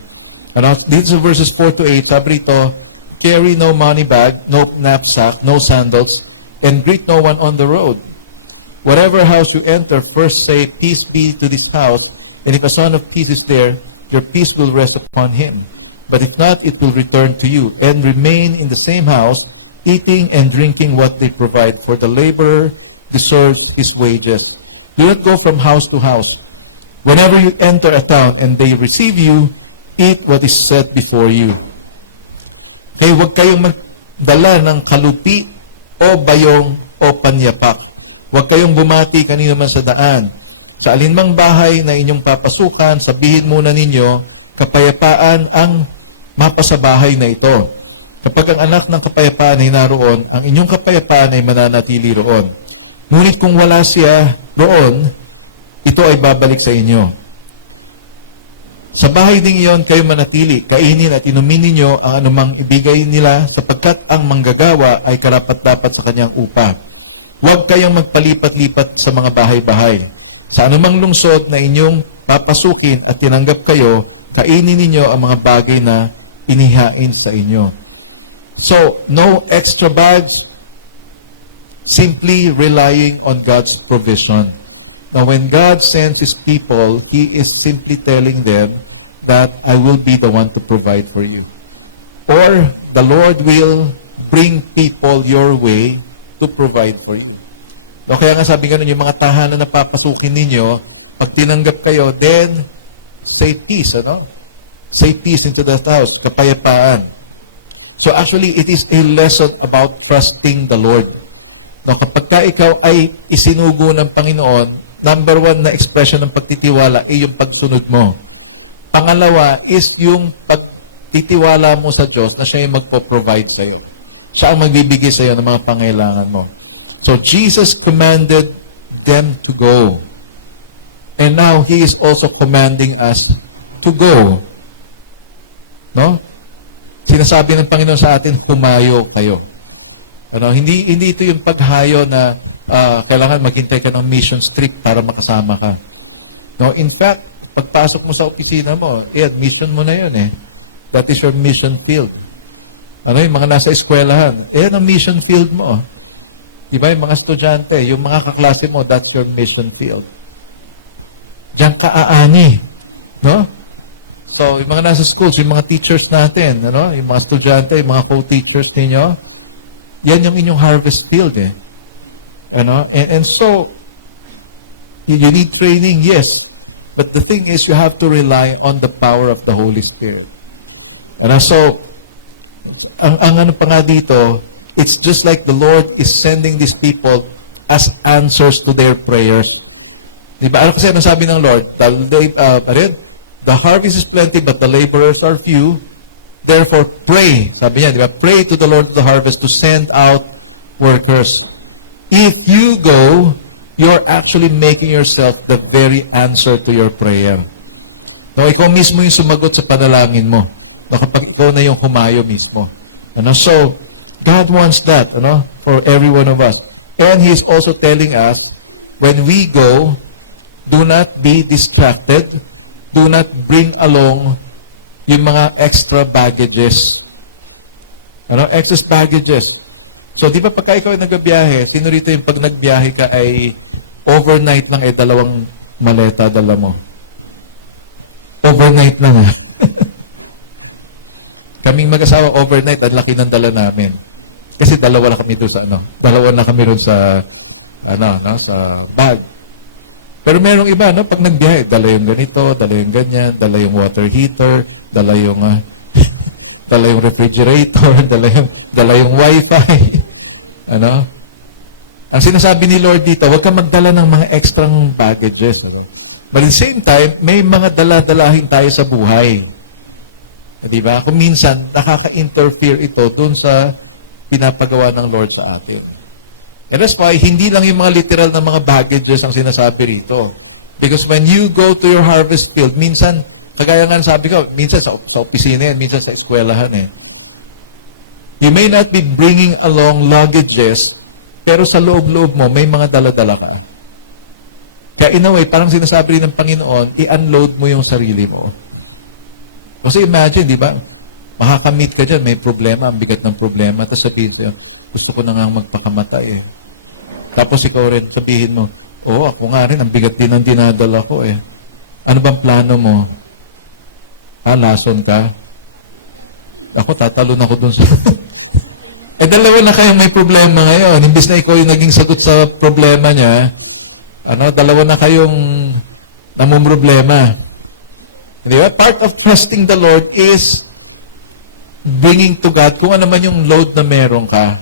Dito sa verses 4 to 8, sabi rito, carry no money bag, no knapsack, no sandals, and greet no one on the road. Whatever house you enter, first say, peace be to this house, and if a son of peace is there, your peace will rest upon him. But if not, it will return to you, and remain in the same house, eating and drinking what they provide, for the laborer deserves his wages. Do not go from house to house. Whenever you enter a town and they receive you, eat what is set before you. Kaya huwag kayong magdala ng kalupi o bayong o panyapak. Huwag kayong bumati kanino man sa daan. Sa alinmang bahay na inyong papasukan, sabihin muna ninyo, kapayapaan ang mapasabahay na ito. Kapag ang anak ng kapayapaan ay naroon, ang inyong kapayapaan ay mananatili roon. Ngunit kung wala siya roon, ito ay babalik sa inyo. Sa bahay ding iyon, kayo manatili, kainin at inumin ninyo ang anumang ibigay nila sapagkat ang manggagawa ay karapat-dapat sa kanyang upa. Huwag kayong magpalipat-lipat sa mga bahay-bahay. Sa anumang lungsod na inyong papasukin at tinanggap kayo, kainin ninyo ang mga bagay na inihain sa inyo. So, no extra bags, simply relying on God's provision. Now, when God sends His people, He is simply telling them that I will be the one to provide for you. Or, the Lord will bring people your way to provide for you. So, kaya nga sabi ganun, yung mga tahanan na papasukin ninyo, pag tinanggap kayo, then, say peace, Say peace into that house, kapayapaan. So, actually, it is a lesson about trusting the Lord. No, kapag ka ikaw ay isinugo ng Panginoon, number 1 na expression ng pagtitiwala ay yung pagsunod mo. Pangalawa is yung pagtitiwala mo sa Diyos na siya yung magpo-provide sa iyo. Siya ang magbibigay sa iyo ng mga pangailangan mo. So, Jesus commanded them to go. And now, He is also commanding us to go. No? Sinasabi ng Panginoon sa atin, tumayo kayo. Hindi ito yung paghayo na kailangan maghintay ka ng mission trip para makasama ka. No, in fact, pagpasok mo sa opisina mo, mission mo na yun eh. That is your mission field. Yung mga nasa eskwelahan, ang mission field mo. Diba, yung mga estudyante, yung mga kaklase mo, that's your mission field. Diyan ka aani. No? So, yung mga nasa schools, yung mga teachers natin, yung mga estudyante, yung mga co-teachers ninyo, yan yung inyong harvest field eh. And so, you need training, yes. But the thing is, you have to rely on the power of the Holy Spirit. So, ang ano pa nga dito, it's just like the Lord is sending these people as answers to their prayers. Diba? Ano kasi ang sabi ng Lord? The harvest is plenty, but the laborers are few. Therefore, pray. Sabi niya, diba? Pray to the Lord of the harvest to send out workers. If you go, you're actually making yourself the very answer to your prayer. No, ikaw mismo yung sumagot sa panalangin mo. No, kapag ikaw na yung humayo mismo. Ano? So, God wants that, ano, for every one of us. And He's also telling us, when we go, do not be distracted. Do not bring along yung mga extra baggages. Ano? Excess baggages. So, di ba pagka ikaw ay nagbiyahe, sino rito yung pag nagbiyahe ka ay overnight lang ay 2 maleta dala mo? Overnight lang ha. Kaming mag-asawa overnight, ang laki ng dala namin. Kasi 2 na kami doon sa 2 na kami doon sa sa bag. Pero merong iba, no? Pag nagbiyahe, dala yung ganito, dala yung ganyan, dala yung water heater, dala yung dala yung refrigerator, dala yung wifi. Ano? Ang sinasabi ni Lord dito, huwag kang magdala ng mga extrang baggages. Ano? But at the same time, may mga dala-dalahin tayo sa buhay. Diba? Kung minsan, nakaka-interfere ito dun sa pinapagawa ng Lord sa atin. And that's why, hindi lang yung mga literal na mga baggages ang sinasabi rito. Because when you go to your harvest field, minsan, kagaya nga sabi ko, minsan sa opisina yan, minsan sa eskwelahan eh. You may not be bringing along luggages, pero sa loob-loob mo, may mga dala-dala ka. Kaya in a way, parang sinasabi rin ng Panginoon, i-unload mo yung sarili mo. Kasi imagine, di ba? Makakamit ka dyan, may problema, ang bigat ng problema, tapos sabihin sa'yo, gusto ko na nga magpakamatay eh. Tapos ikaw rin, sabihin mo, oo, ako nga rin, ang bigat din ang dinadala ko eh. Ano bang plano mo? Lason ka? Ako, tatalon ako dun sa... dalawa na kayong may problema ngayon. Imbis na ikaw yung naging sagot sa problema niya, dalawa na kayong namumroblema. Di ba? Part of trusting the Lord is bringing to God kung ano man yung load na meron ka.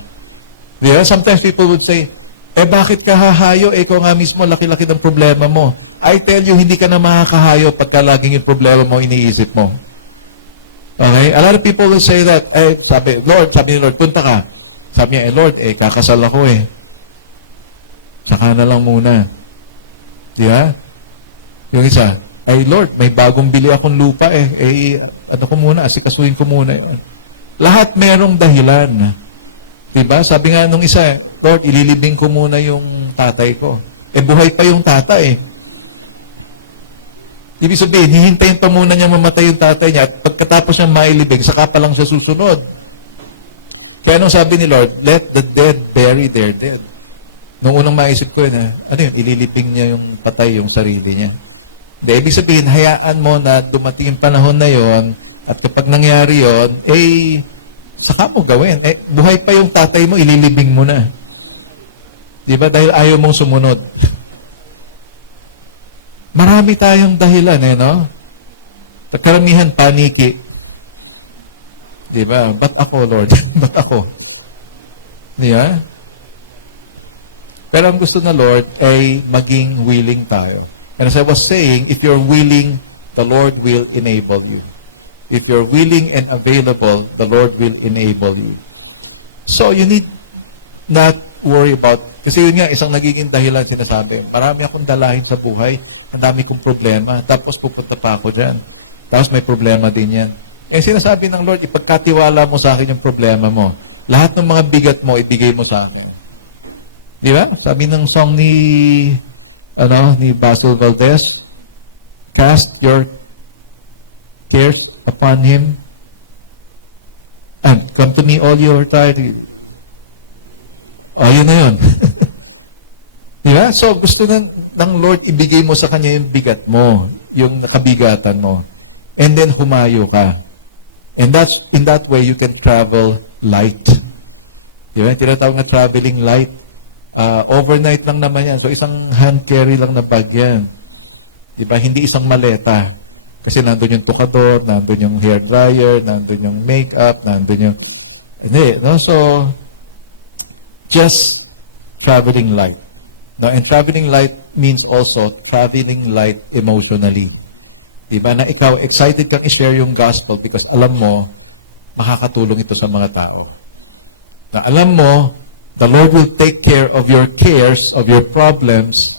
Di ba? Sometimes people would say, bakit ka hahayo? Ikaw nga mismo, laki-laki ng problema mo. I tell you, hindi ka na makakahayo pagka laging yung problema mo, iniisip mo. Okay? A lot of people will say that, sabi ni Lord, punta ka. Sabi niya, Lord, kakasal ako eh. Saka na lang muna. Di ba? Yung isa, Lord, may bagong bili akong lupa eh. Asikasuhin ko muna yan. Lahat merong dahilan. Diba? Sabi nga nung isa, Lord, ililibing ko muna yung tatay ko. Buhay pa yung tatay. Ibig sabihin, hihintayin pa muna niya mamatay yung tatay niya at pagkatapos niya mailibing, saka pa lang siya susunod. Kaya nung sabi ni Lord, let the dead bury their dead. Nung unang maisip ko yun, ililibing niya yung patay, yung sarili niya. Ibig sabihin, hayaan mo na dumating yung panahon na yon at kapag nangyari yon, saka mo gawin. Buhay pa yung tatay mo, ililibing mo na. Di ba? Dahil ayaw mong sumunod. Marami tayong dahilan, no? Karamihan, paniki. Di ba? Ba't ako, Lord? Ba't ako? Di ba? Pero ang gusto na Lord ay maging willing tayo. And as I was saying, if you're willing, the Lord will enable you. If you're willing and available, the Lord will enable you. So, you need not worry about, kasi yun nga, isang nagiging dahilan sinasabi, marami akong dalahin sa buhay, ang dami kong problema, tapos pupunta pa ako dyan. Tapos may problema din yan. Sinasabi ng Lord, ipagkatiwala mo sa akin yung problema mo. Lahat ng mga bigat mo, ibigay mo sa akin. Di ba? Sabi ng song ni Basil Valdez, cast your cares upon Him, and come to me all your tired. Yun na yun. Diba? So, gusto ng Lord ibigay mo sa Kanya yung bigat mo, yung kabigatan mo. And then, humayo ka. And in that way, you can travel light. Diba? Tinatawag na traveling light. Overnight lang naman yan. So, isang hand carry lang na bag yan. Diba? Hindi isang maleta. Kasi nandun yung tukador, nandun yung hair dryer, nandun yung makeup, nandun yung... Hindi, no? So, just traveling light. Now, and traveling light means also traveling light emotionally. Diba? Na ikaw, excited kang i-share yung gospel because alam mo, makakatulong ito sa mga tao. Na alam mo, the Lord will take care of your cares, of your problems,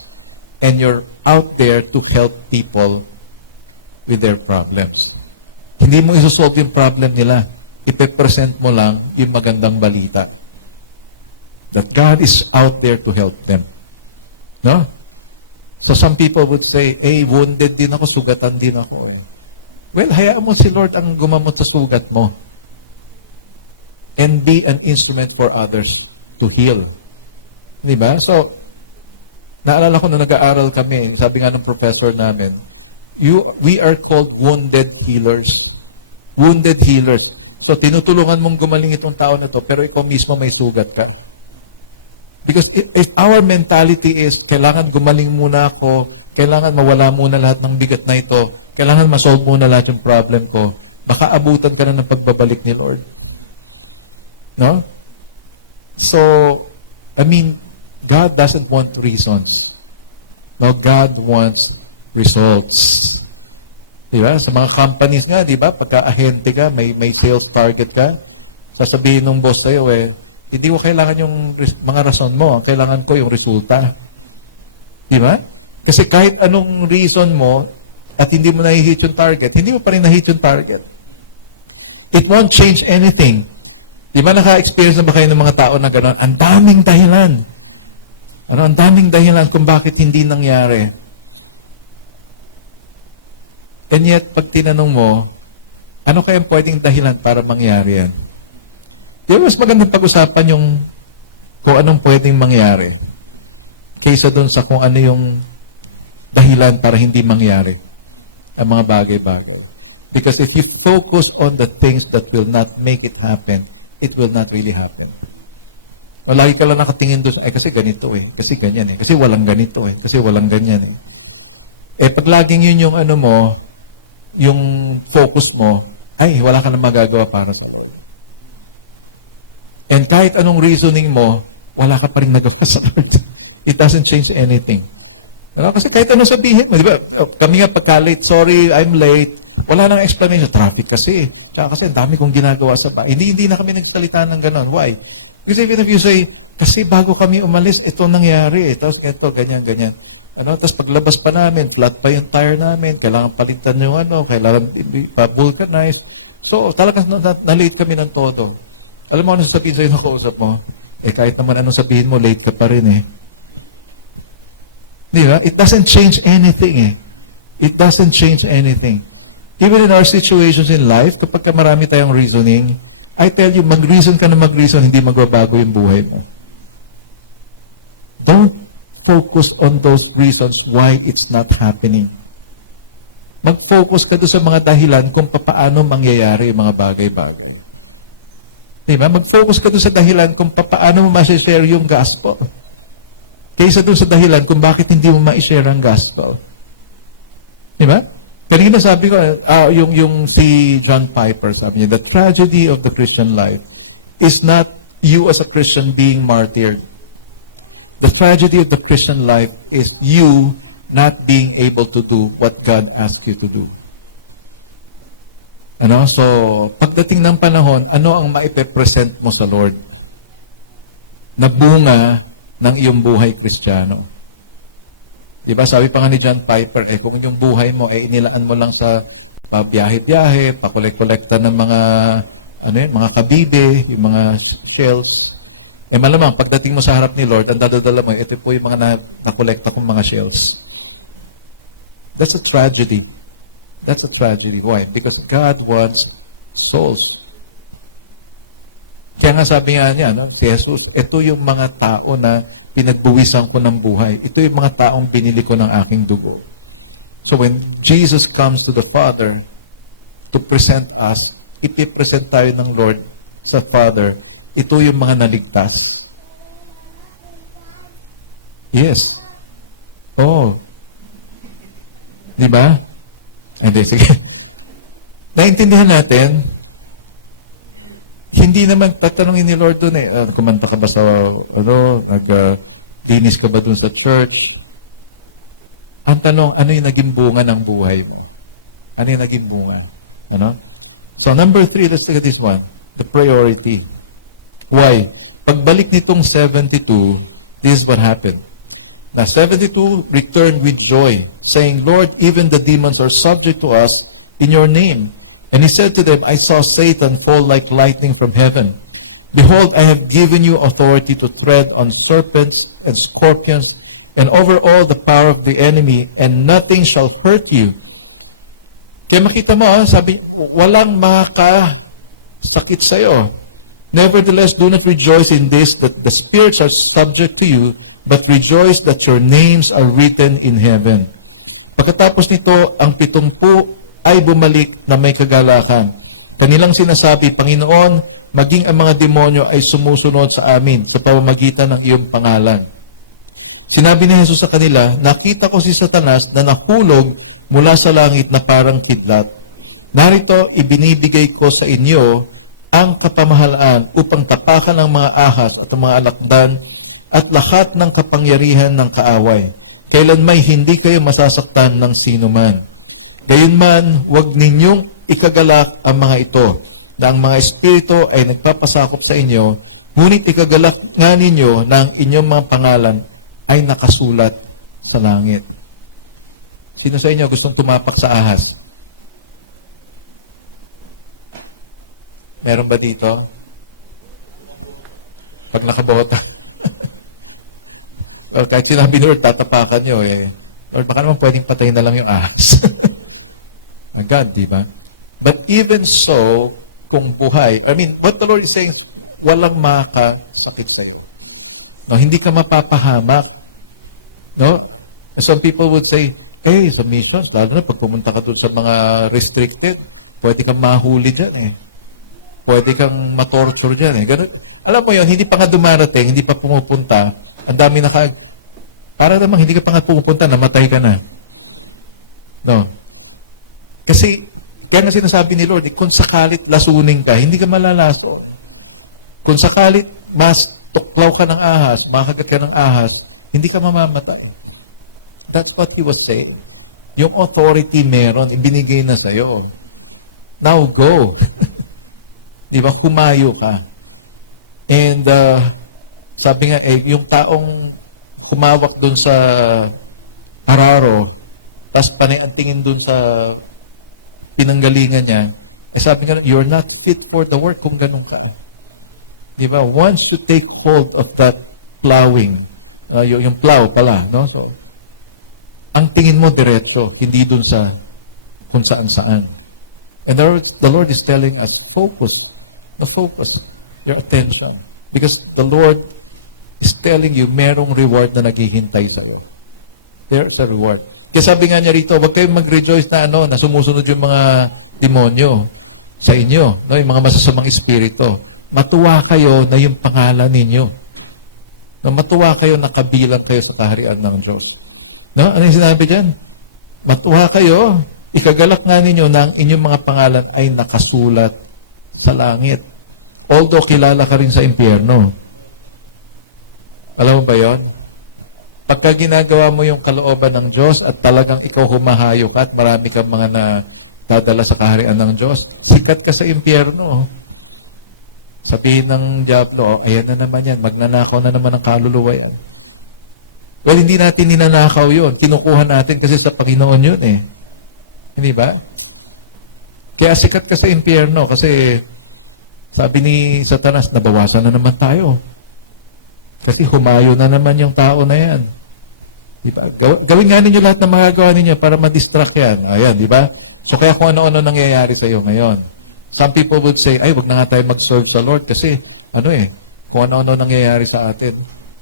and you're out there to help people with their problems. Hindi mo isosolve yung problem nila. Ipe-present mo lang yung magandang balita. That God is out there to help them. No? So some people would say, hey, wounded din ako, sugatan din ako. Well, hayaan mo si Lord ang gumamot sa sugat mo. And be an instrument for others to heal. Di ba? So, naalala ko nung nag-aaral kami, sabi nga ng professor namin, we are called wounded healers. Wounded healers. So, tinutulungan mong gumaling itong tao na to, pero ikaw mismo may sugat ka. Because if our mentality is, kailangan gumaling muna ako, kailangan mawala muna lahat ng bigat na ito, kailangan masolve muna lahat yung problem ko, baka abutan ka na ng pagbabalik ni Lord. No? So, I mean, God doesn't want reasons. No, God wants results. Diba? Sa mga companies nga, diba? Pagka ahente ka, may sales target ka, sasabihin ng boss tayo, hindi ko kailangan yung mga rason mo. Kailangan ko yung resulta. Diba? Kasi kahit anong reason mo at hindi mo na-hit yung target, hindi mo pa rin na-hit yung target. It won't change anything. Diba naka-experience na ba kayo ng mga tao na gano'n? Ang daming dahilan. Ang daming dahilan kung bakit hindi nangyari. And yet, pag tinanong mo, ano kayang pwedeng dahilan para mangyari yan? Di ba mas magandang pag-usapan yung kung anong pwedeng mangyari kaysa dun sa kung ano yung dahilan para hindi mangyari ang mga bagay-bagay. Because if you focus on the things that will not make it happen, it will not really happen. Lagi ka lang nakatingin doon, kasi ganito kasi ganyan kasi walang ganito kasi walang ganyan pag laging yun yung ano mo, yung focus mo, ay, wala ka na magagawa para sa Lord. And kahit anong reasoning mo, wala ka pa rin nagawa sa Lord. It doesn't change anything. Kasi kahit anong sabihin mo, di ba? Kami nga pagka-late, sorry, I'm late. Wala nang explanation. Traffic kasi. Tsaka kasi ang dami kong ginagawa sa bahay. Hindi na kami nagsalita ng gano'n. Why? Because even if you say, kasi bago kami umalis, ito nangyari. Tapos ito, ganyan. Tapos paglabas pa namin, flat pa yung tire namin, kailangan palitan yung kailangan pa-vulcanize. So, talagang na-late kami ng todo. Alam mo ano sasabihin sa'yo na kausap mo? Kahit naman anong sabihin mo, late ka pa rin Di ba? It doesn't change anything It doesn't change anything. Even in our situations in life, kapag marami tayong reasoning, I tell you, mag-reason ka na mag-reason, hindi magbabago yung buhay mo. Don't focus on those reasons why it's not happening. Mag-focus ka doon sa mga dahilan kung paano mangyayari yung mga bagay-bagay. Diba? Mag-focus ka doon sa dahilan kung paano mo ma-share yung gospel. Kaysa doon sa dahilan kung bakit hindi mo ma-share ang gospel. Diba? Kanina sabi ko, yung si John Piper, sabi niya, the tragedy of the Christian life is not you as a Christian being martyred. The tragedy of the Christian life is you not being able to do what God asked you to do. So, pagdating ng panahon, ano ang maipe-present mo sa Lord? Na bunga ng iyong buhay Kristiyano. Diba? Sabi pa nga ni John Piper, kung yung buhay mo, inilaan mo lang sa biyahe-biyahe, pakolek-kolekta ng mga, mga kabibe, yung mga shells. Malamang, pagdating mo sa harap ni Lord, ang dadadala mo, ito po yung mga nakolekta kong mga shells. That's a tragedy. That's a tragedy. Why? Because God wants souls. Kaya nga sabi nga niya, si Jesus, ito yung mga tao na pinagbuwisan ko ng buhay. Ito yung mga taong pinili ko ng aking dugo. So when Jesus comes to the Father to present us, ipipresent tayo ng Lord sa Father, ito yung mga naligtas. Yes. Oh. Di ba? Hindi, sige. Naintindihan natin, Hindi naman tatanungin ni Lord doon kumanta ka ba sa, linis ka ba doon sa church? Ang tanong, ano yung naging bunga ng buhay mo? Ano yung naging bunga? Ano? So, number 3, let's look at this one. The priority. Why? Pagbalik nitong 72, this is what happened. Now, 72 returned with joy, saying, Lord, even the demons are subject to us in your name. And he said to them, I saw Satan fall like lightning from heaven. Behold, I have given you authority to tread on serpents and scorpions and over all the power of the enemy, and nothing shall hurt you. Kaya makita mo, sabi, walang makakasakit sa'yo. Nevertheless, do not rejoice in this, that the spirits are subject to you, but rejoice that your names are written in heaven. Pagkatapos nito, ang 70 ay bumalik na may kagalakan. Kanilang sinasabi, Panginoon, maging ang mga demonyo ay sumusunod sa amin sa pamamagitan ng iyong pangalan. Sinabi ni Jesus sa kanila, nakita ko si Satanas na nahulog mula sa langit na parang kidlat. Narito, ibinibigay ko sa inyo ang kapamahalaan upang tapakan ang mga ahas at ang mga alakdan at lahat ng kapangyarihan ng kaaway. Kailanmay hindi kayo masasaktan ng sino man. Gayunman, huwag ninyong ikagalak ang mga ito, na ang mga espiritu ay nagpapasakop sa inyo, ngunit ikagalak nga ninyo na ang inyong mga pangalan ay nakasulat sa langit. Sino sa inyo gustong tumapak sa ahas? Meron ba dito? Pag nakabota. O kahit sinabi ni Lord, tatapakan nyo Lord, baka naman pwedeng patayin na lang yung ahas. Agad, di ba? But even so, kung buhay, what the Lord is saying, walang makakasakit sa iyo. No, hindi ka mapapahamak. No? Some people would say, sa missions, lalo na pag pumunta ka sa mga restricted, pwede kang mahuli dyan Pwede kang matorture dyan Ganun. Alam mo yun, hindi pa nga dumarating, hindi pa pumupunta, ang dami para namang hindi ka pa nga pumupunta, namatay ka na. No? Kasi, kaya nga sinasabi ni Lord, kung sakalit lasunin ka, hindi ka malalaso. Kung sakalit mas tuklaw ka ng ahas, makagat ka ng ahas, hindi ka mamamata. That's what He was saying. Yung authority meron, ibinigay na sa'yo. Now go. Di ba? Kumayo ka. And, sabi nga, yung taong kumawak dun sa araro, tapos panay ang tingin dun sa pinanggalingan niya, sabi nga, you're not fit for the work kung ganun ka. Diba? Once you take hold of that plowing, yung plow pala, no? So, ang tingin mo diretso, hindi dun sa kung saan-saan. And the Lord is telling us, focus your attention. Because the Lord is telling you, merong reward na naghihintay sa'yo. There's a reward. Kaya sabi nga niya rito, huwag kayong mag-rejoice na sumusunod yung mga demonyo sa inyo, no? Yung mga masasamang espiritu. Matuwa kayo na yung pangalan ninyo. No? Matuwa kayo na kabilang kayo sa kaharian ng Diyos. No? Ano yung sinabi dyan? Matuwa kayo, ikagalak nga ninyo na ang inyong mga pangalan ay nakasulat sa langit. Although kilala ka rin sa impyerno. Alam mo ba yun? Pagka ginagawa mo yung kalooban ng Diyos at talagang ikaw humahayo ka at marami kang mga nadadala sa kaharian ng Diyos, sikat ka sa impyerno. Sabihin ng Diablo, ayan na naman yan, magnanakaw na naman ang kaluluwa yan. Well, hindi natin ninanakaw yun. Kinukuha natin kasi sa Panginoon yun Hindi ba? Kaya sikat ka sa impyerno kasi sabi ni Satanas, nabawasan na naman tayo. Kasi humayo na naman yung tao na yan. Diba? Gawin nga ninyo lahat ng magagawa ninyo para ma-distract yan. Ayan, di ba? So kaya kung ano-ano nangyayari sa iyo ngayon. Some people would say, ay, wag na nga tayo mag-serve sa Lord kasi, kung ano-ano nangyayari sa atin.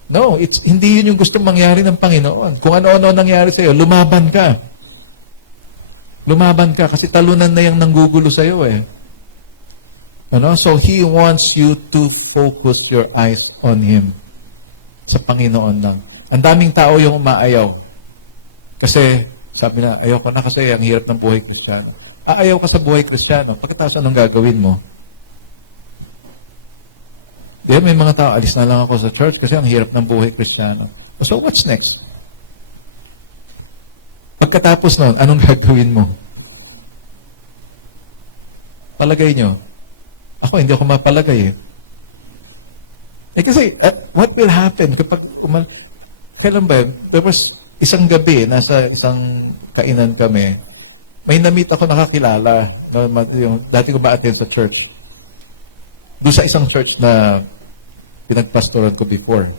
No, hindi yun yung gustong mangyari ng Panginoon. Kung ano-ano nangyayari sa iyo, lumaban ka. Lumaban ka kasi talunan na yung nanggugulo sa iyo So He wants you to focus your eyes on Him. Sa Panginoon lang. Ang daming tao yung umaayaw. Kasi, sabi na, ayaw ko na kasi ang hirap ng buhay Kristiyano. Aayaw ka sa buhay Kristiyano. Pagkatapos anong gagawin mo? May mga tao, alis na lang ako sa church kasi ang hirap ng buhay Kristiyano. So, what's next? Pagkatapos nun, anong gagawin mo? Palagay nyo. Ako, hindi ako mapalagay kasi, what will happen kapag kailan ba yun? There was isang gabi, nasa isang kainan kami, may na-meet ako nakakilala, yung dati ko ba-attend sa church. Doon sa isang church na pinagpastoran ko before.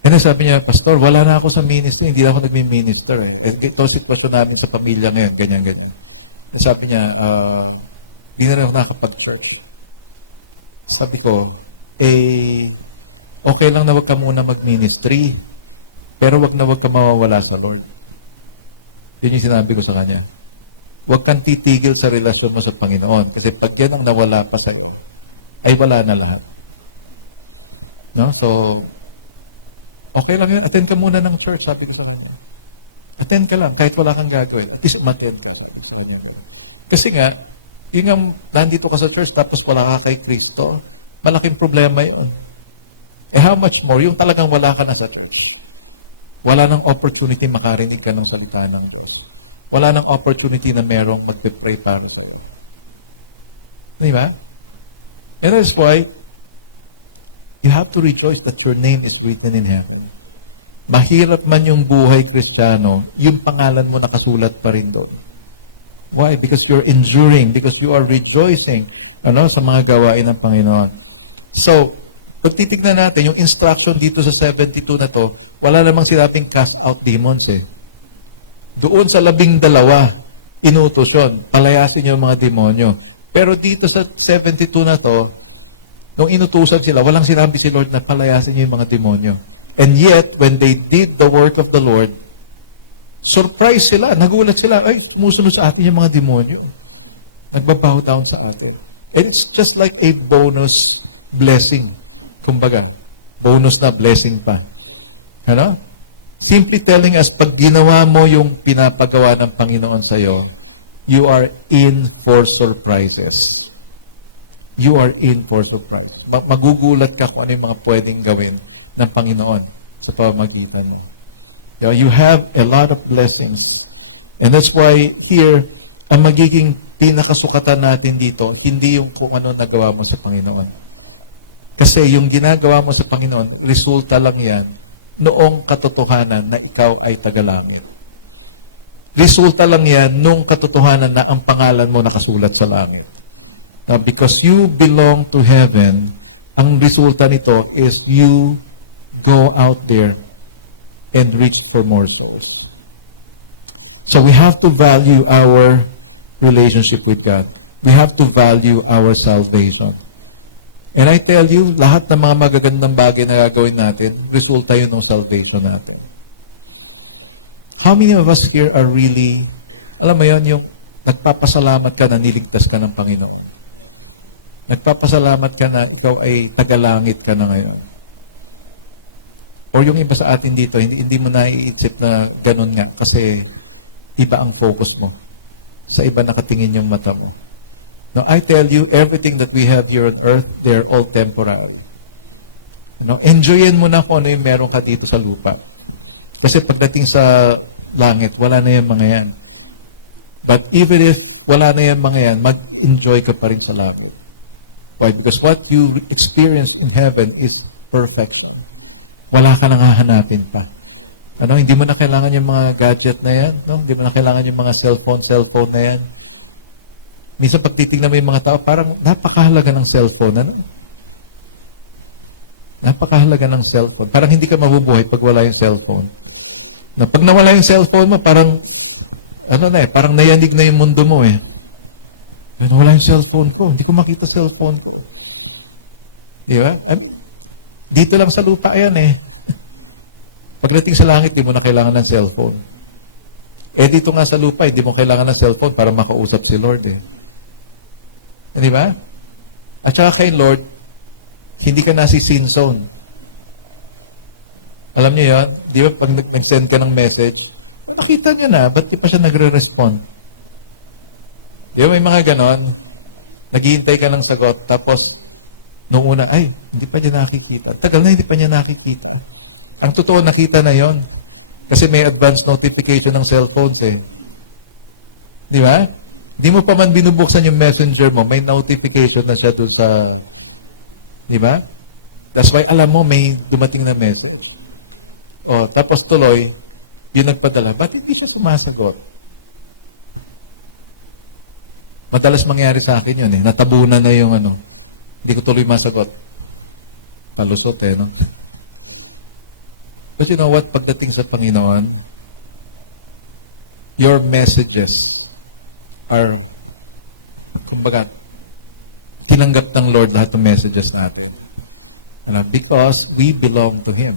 And sabi niya, Pastor, wala na ako sa ministry, hindi na ako nagmi-minister Ito sitwasyon namin sa pamilya ngayon, ganyan-ganyan. And sabi niya, hindi na rin ako nakapag-church. Sabi ko, okay lang na wag ka muna mag-ministry, pero wag ka mawawala sa Lord. Yun yung sinabi ko sa kanya. Huwag kang titigil sa relasyon mo sa Panginoon. Kasi pag yan ang nawala pa sa iyo, ay wala na lahat. No? So, okay lang yun. Attend ka muna ng church, sabi ko sa kanya. Attend ka lang, kahit wala kang gagawin. At least mag-attend ka. Kasi nga, yun nga, nandito ka sa church, tapos wala ka kay Kristo, malaking problema yun. How much more, yung talagang wala ka na sa church. Wala nang opportunity makarinig ka ng salita ng Diyos. Wala nang opportunity na merong magpe-pray para sa iyo. Di ba? And that's why you have to rejoice that your name is written in heaven. Mahirap man yung buhay Kristiyano, yung pangalan mo nakasulat pa rin doon. Why? Because you're enduring, because you are rejoicing sa mga gawain ng Panginoon. So, pag titignan natin, yung instruction dito sa 72 na to, wala namang sinabing cast out demons Doon sa 12, inutos yun. Palayasin yung mga demonyo. Pero dito sa 72 na to, nung inutusan sila, walang sinabi si Lord na palayasin niyo yung mga demonyo. And yet, when they did the work of the Lord, surprise sila, nagulat sila, ay, sumusunod sa atin yung mga demonyo. Nagbabow down sa atin. And it's just like a bonus blessing. Kumbaga, bonus na blessing pa. Simply telling us, pag ginawa mo yung pinapagawa ng Panginoon sa'yo, you are in for surprises. You are in for surprise. Magugulat ka kung ano yung mga pwedeng gawin ng Panginoon sa pamamagitan mo. You have a lot of blessings. And that's why here, ang magiging pinakasukatan natin dito, hindi yung kung ano nagawa mo sa Panginoon. Kasi yung ginagawa mo sa Panginoon, resulta lang yan noong katotohanan na ikaw ay tagalangit. Resulta lang yan nung katotohanan na ang pangalan mo nakasulat sa langit. Now, because you belong to heaven, ang resulta nito is you go out there and reach for more souls. So we have to value our relationship with God. We have to value our salvation. And I tell you, lahat ng mga magagandang bagay na gagawin natin, resulta yun ng salvation natin. How many of us here are really, alam mo yun, yung nagpapasalamat ka na niligtas ka ng Panginoon? Nagpapasalamat ka na ikaw ay tagalangit ka na ngayon. Or yung iba sa atin dito, hindi mo naiisip na ganun nga kasi iba ang focus mo. Sa iba nakatingin yung mata mo. Now, I tell you, everything that we have here on earth, they're all temporary. Enjoyin mo na kung ano yung meron ka dito sa lupa. Kasi pagdating sa langit, wala na yung mga yan. But even if wala na yung mga yan, mag-enjoy ka pa rin sa langit. Why? Because what you experienced in heaven is perfection. Wala ka nang hahanapin pa. Hindi mo na kailangan yung mga gadget na yan. Hindi mo na kailangan yung mga cellphone na yan. Minsan pag titignan mo yung mga tao, parang napakahalaga ng cellphone. Napakahalaga ng cellphone. Parang hindi ka mabubuhay pag wala yung cellphone. Pag nawala yung cellphone mo, parang, parang nayanig na yung mundo mo Wala yung cellphone ko. Hindi ko makita cellphone ko. Di ba? Dito lang sa lupa yan Pagdating sa langit, di mo na kailangan ng cellphone. Dito nga sa lupa, di mo kailangan ng cellphone para makausap si Lord Di ba? At saka kay Lord, hindi ka nasi sin zone. Alam niyo yan? Di ba pag nag-send ka ng message, nakita niya na, ba't di pa siya nagre-respond? Di ba may mga ganon? Naghihintay ka ng sagot, tapos Noong una, ay, hindi pa niya nakikita. Tagal na hindi pa niya nakikita. Ang totoo, nakita na yon. Kasi may advance notification ng cellphones eh. Di ba? Hindi mo pa man binubuksan yung messenger mo, may notification na siya doon sa... Di ba? That's why alam mo may dumating na message. O, tapos tuloy, yung nagpadala, bakit hindi siya sumasagot? Madalas mangyari sa akin yun eh. Natabunan na yung ano. Hindi ko tuloy masagot. Palusot eh, no? But you know what? Pagdating sa Panginoon, your messages are, kumbaga, tinanggap ng Lord lahat ng messages natin. Because we belong to Him.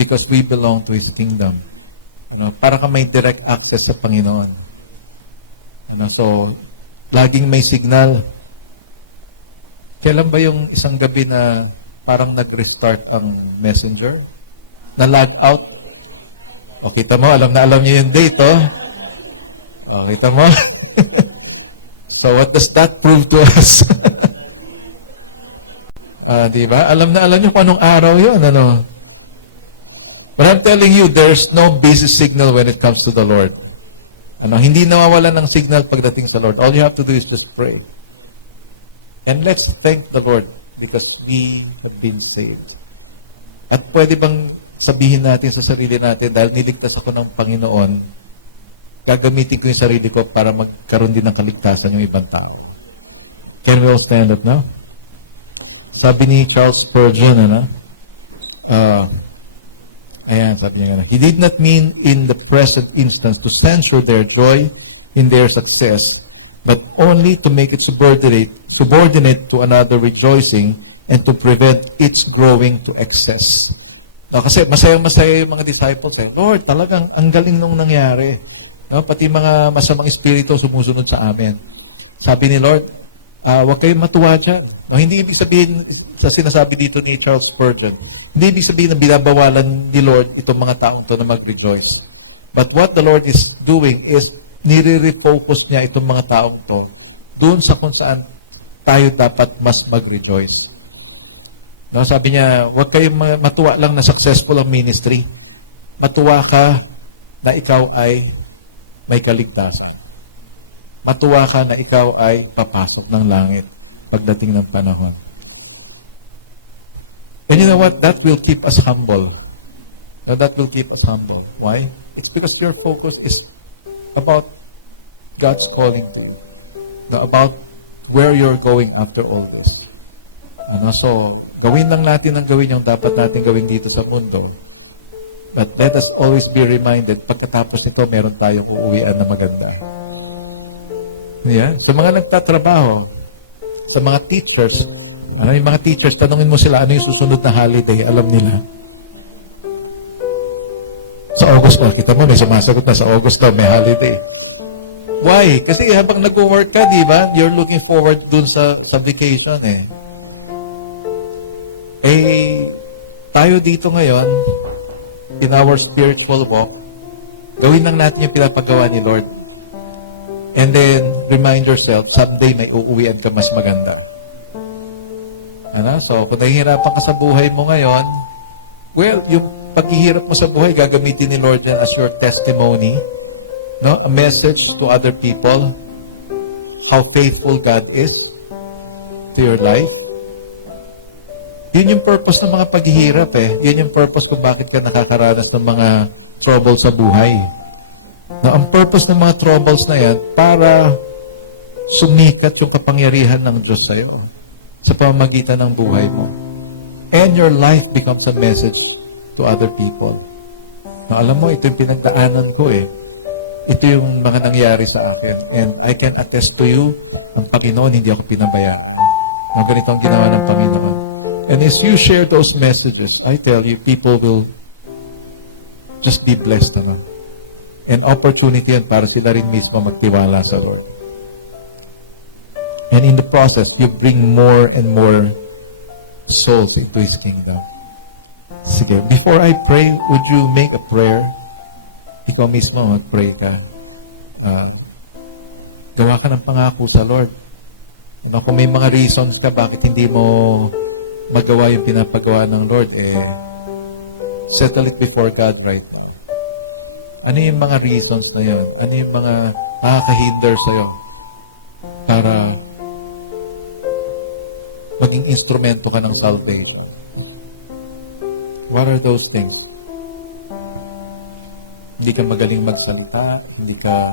Because we belong to His kingdom. Para ka may direct access sa Panginoon. So, laging may signal. Kailan ba yung isang gabi na parang nag-restart ang messenger? Na-log out? O, kita mo, alam na alam niyo yung date, oh. O, kita mo? So, what does that prove to us? Diba? Alam na alam niyo kung anong araw yun, ano? But I'm telling you, there's no busy signal when it comes to the Lord. Hindi nawawala ng signal pagdating sa Lord. All you have to do is just pray. And let's thank the Lord because we have been saved. At pwede bang sabihin natin sa sarili natin, dahil niligtas ako ng Panginoon, gagamitin ko yung sarili ko para magkaroon din ng kaligtasan yung ibang tao. Can we all stand up now? Sabi ni Charles Spurgeon, ayan, sabi niya, he did not mean in the present instance to censure their joy in their success, but only to make it subordinate to another rejoicing and to prevent its growing to excess. Kasi masayang-masaya yung mga disciples. Lord, talagang ang galing nung nangyari. Pati mga masamang espiritu sumusunod sa amin. Sabi ni Lord, huwag kayong matuwa dyan. Hindi ibig sabihin, sa sinasabi dito ni Charles Spurgeon, hindi ibig sabihin na binabawalan ni Lord itong mga taong to na mag-rejoice. But what the Lord is doing is, nire-refocus niya itong mga taong to doon sa kung saan tayo dapat mas mag-rejoice. Sabi niya, huwag kayong matuwa lang na successful ang ministry. Matuwa ka na ikaw ay may kaligtasan. Matuwa ka na ikaw ay papasok ng langit pagdating ng panahon. And you know what? That will keep us humble. That will keep us humble. Why? It's because your focus is about God's calling to you. About where you're going after all this. So, gawin lang natin ang gawin yung dapat natin gawin dito sa mundo. But let us always be reminded, pagkatapos nito, meron tayong uuwian na maganda. Yeah? Sa mga nagtatrabaho, sa mga teachers, yung mga teachers, tanungin mo sila, ano yung susunod na holiday, alam nila. Sa August pa, kita mo, may sumasagot na sa August daw, may holiday. Why? Kasi habang nag-work ka, di ba, you're looking forward dun sa vacation eh. Tayo dito ngayon, in our spiritual walk, gawin lang natin yung pinapagawa ni Lord. And then, remind yourself, someday may uuwian ka mas maganda. So, kung nahihirapan ka sa buhay mo ngayon, well, yung paghihirap mo sa buhay, gagamitin ni Lord yan as your testimony. A message to other people, how faithful God is to your life. Yun yung purpose ng mga paghihirap eh. Yun yung purpose kung bakit ka nakakaranas ng mga trouble sa buhay. Ang purpose ng mga troubles na yan, para sumikat yung kapangyarihan ng Diyos sa'yo sa pamamagitan ng buhay mo. And your life becomes a message to other people. Alam mo, ito yung pinagdaanan ko eh. Ito yung mga nangyari sa akin. And I can attest to you, ang Panginoon, hindi ako pinabayaan. Ganito ang ginawa ng Panginoon. And as you share those messages, I tell you, people will just be blessed naman. And opportunity yan para sila rin mismo magtiwala sa Lord. And in the process, you bring more and more souls into His kingdom. Sige, before I pray, would you make a prayer? Ikaw mismo, mag-pray ka. Gawa ka ng pangako sa Lord. Kung may mga reasons ka bakit hindi mo magawa yung pinapagawa ng Lord, settle it before God right now. Ano yung mga reasons na yun? Ano yung mga nakakahinder sa'yo para maging instrumento ka ng salvation? What are those things? Hindi ka magaling magsalita, hindi ka,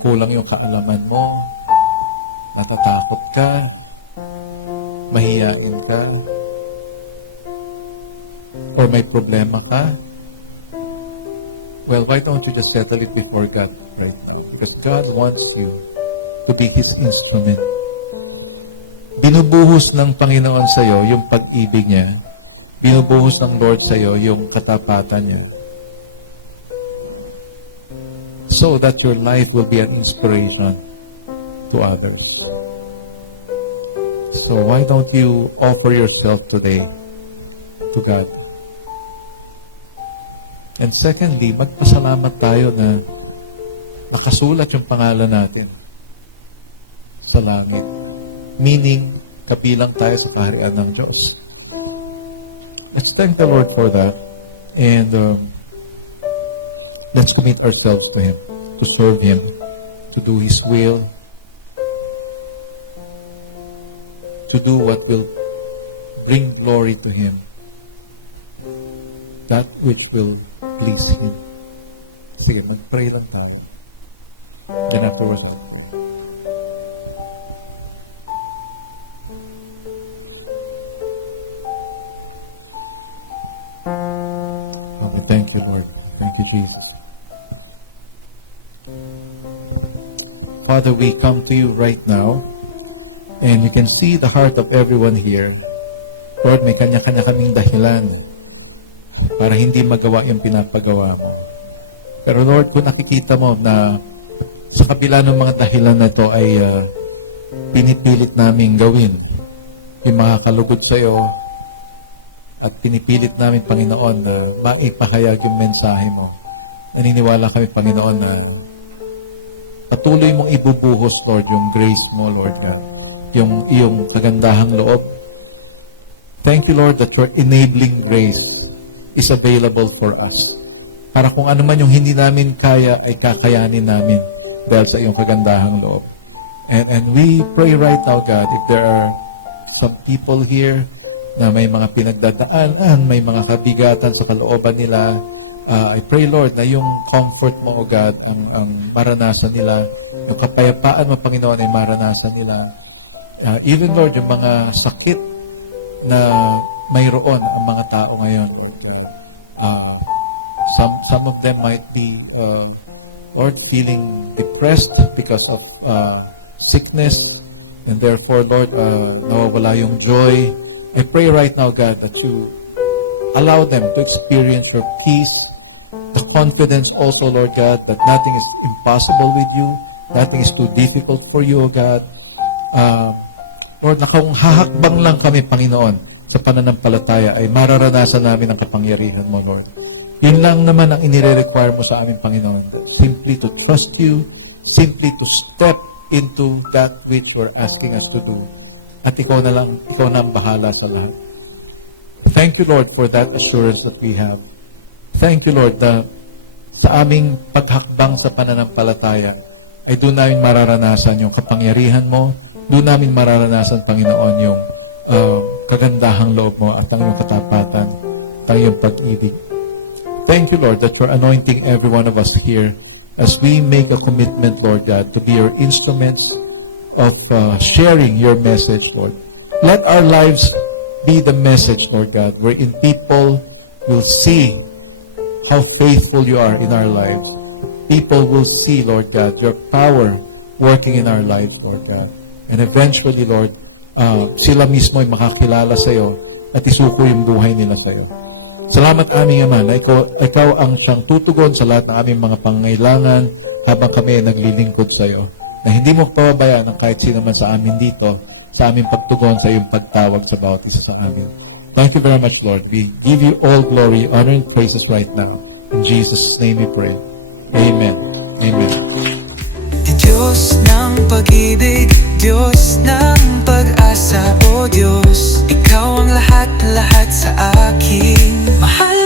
kulang yung kaalaman mo, natatakot ka, mahiyain ka, or may problema ka. Well, why don't you just settle it before God right now? Because God wants you to be His instrument. Binubuhos ng Panginoon sa iyo yung pag-ibig niya. Binubuhos ng Lord sa iyo yung katapatan niya. So that your life will be an inspiration to others. So why don't you offer yourself today to God? And secondly, magpasalamat tayo na nakasulat yung pangalan natin sa langit. Meaning, kabilang tayo sa kaharian ng Diyos. Let's thank the Lord for that. And let's commit ourselves to Him, to serve Him, to do His will, to do what will bring glory to Him, that which will please Him. Sige, mag-pray lang tayo. Then afterwards, okay, thank you, Lord. Thank you, Jesus. Father, we come to you right now, and you can see the heart of everyone here. Lord, may kanya-kanya kaming dahilan para hindi magawa yung pinapagawa mo. Pero Lord, kung nakikita mo na sa kabila ng mga dahilan na ito ay pinipilit namin gawin yung mga kalugod sa iyo at pinipilit namin, Panginoon, na maipahayag yung mensahe mo. Naniniwala kami, Panginoon, na patuloy mong ibubuhos, Lord, yung grace mo, Lord God, yung iyong kagandahang loob. Thank you, Lord, that your enabling grace is available for us. Para kung ano man yung hindi namin kaya, ay kakayanin namin dahil sa iyong kagandahang loob. And we pray right now, God, if there are some people here na may mga pinagdadaanan, may mga kabigatan sa kalooban nila, I pray, Lord, na yung comfort mo, O God, ang maranasan nila, yung kapayapaan mo, Panginoon, ay maranasan nila. Even, Lord, yung mga sakit na mayroon ang mga tao ngayon. Some of them might be, Lord, feeling depressed because of sickness, and therefore, Lord, nawawala yung joy. I pray right now, God, that you allow them to experience your peace, the confidence also, Lord God, that nothing is impossible with you, nothing is too difficult for you, O God. Lord, na kung hahakbang lang kami, Panginoon, sa pananampalataya ay mararanasan namin ang kapangyarihan mo, Lord. Yun lang naman ang inire-require mo sa amin, Panginoon. Simply to trust you, simply to step into that which you're asking us to do. At ikaw na ang bahala sa lahat. Thank you, Lord, for that assurance that we have. Thank you, Lord, na sa aming paghakbang sa pananampalataya ay doon namin mararanasan yung kapangyarihan mo, doon namin mararanasan, Panginoon, yung kagandahang loob mo at ang iyong katapatan, ang iyong pag-ibig. Thank you, Lord, that you're anointing every one of us here as we make a commitment, Lord God, to be your instruments of sharing your message, Lord. Let our lives be the message, Lord God, wherein people will see how faithful you are in our life. People will see, Lord God, your power working in our life, Lord God. And eventually, Lord, sila mismo ay makakilala sa iyo at isuko yung buhay nila sa iyo. Salamat aming Ama na ikaw ang siyang tutugon sa lahat ng aming mga pangangailangan habang kami ay naglilingkod sa iyo. Na hindi mo pababayaan ng kahit sino man sa amin dito sa aming pagtugon sa iyong pagtawag sa bawat isa sa amin. Thank you very much, Lord. We give you all glory, honor, and praises right now. In Jesus' name we pray. Amen. Amen. Diyos Diyos ng pag-ibig, Diyos ng pag-asa, O Diyos, Ikaw ang lahat-lahat sa akin. Mahal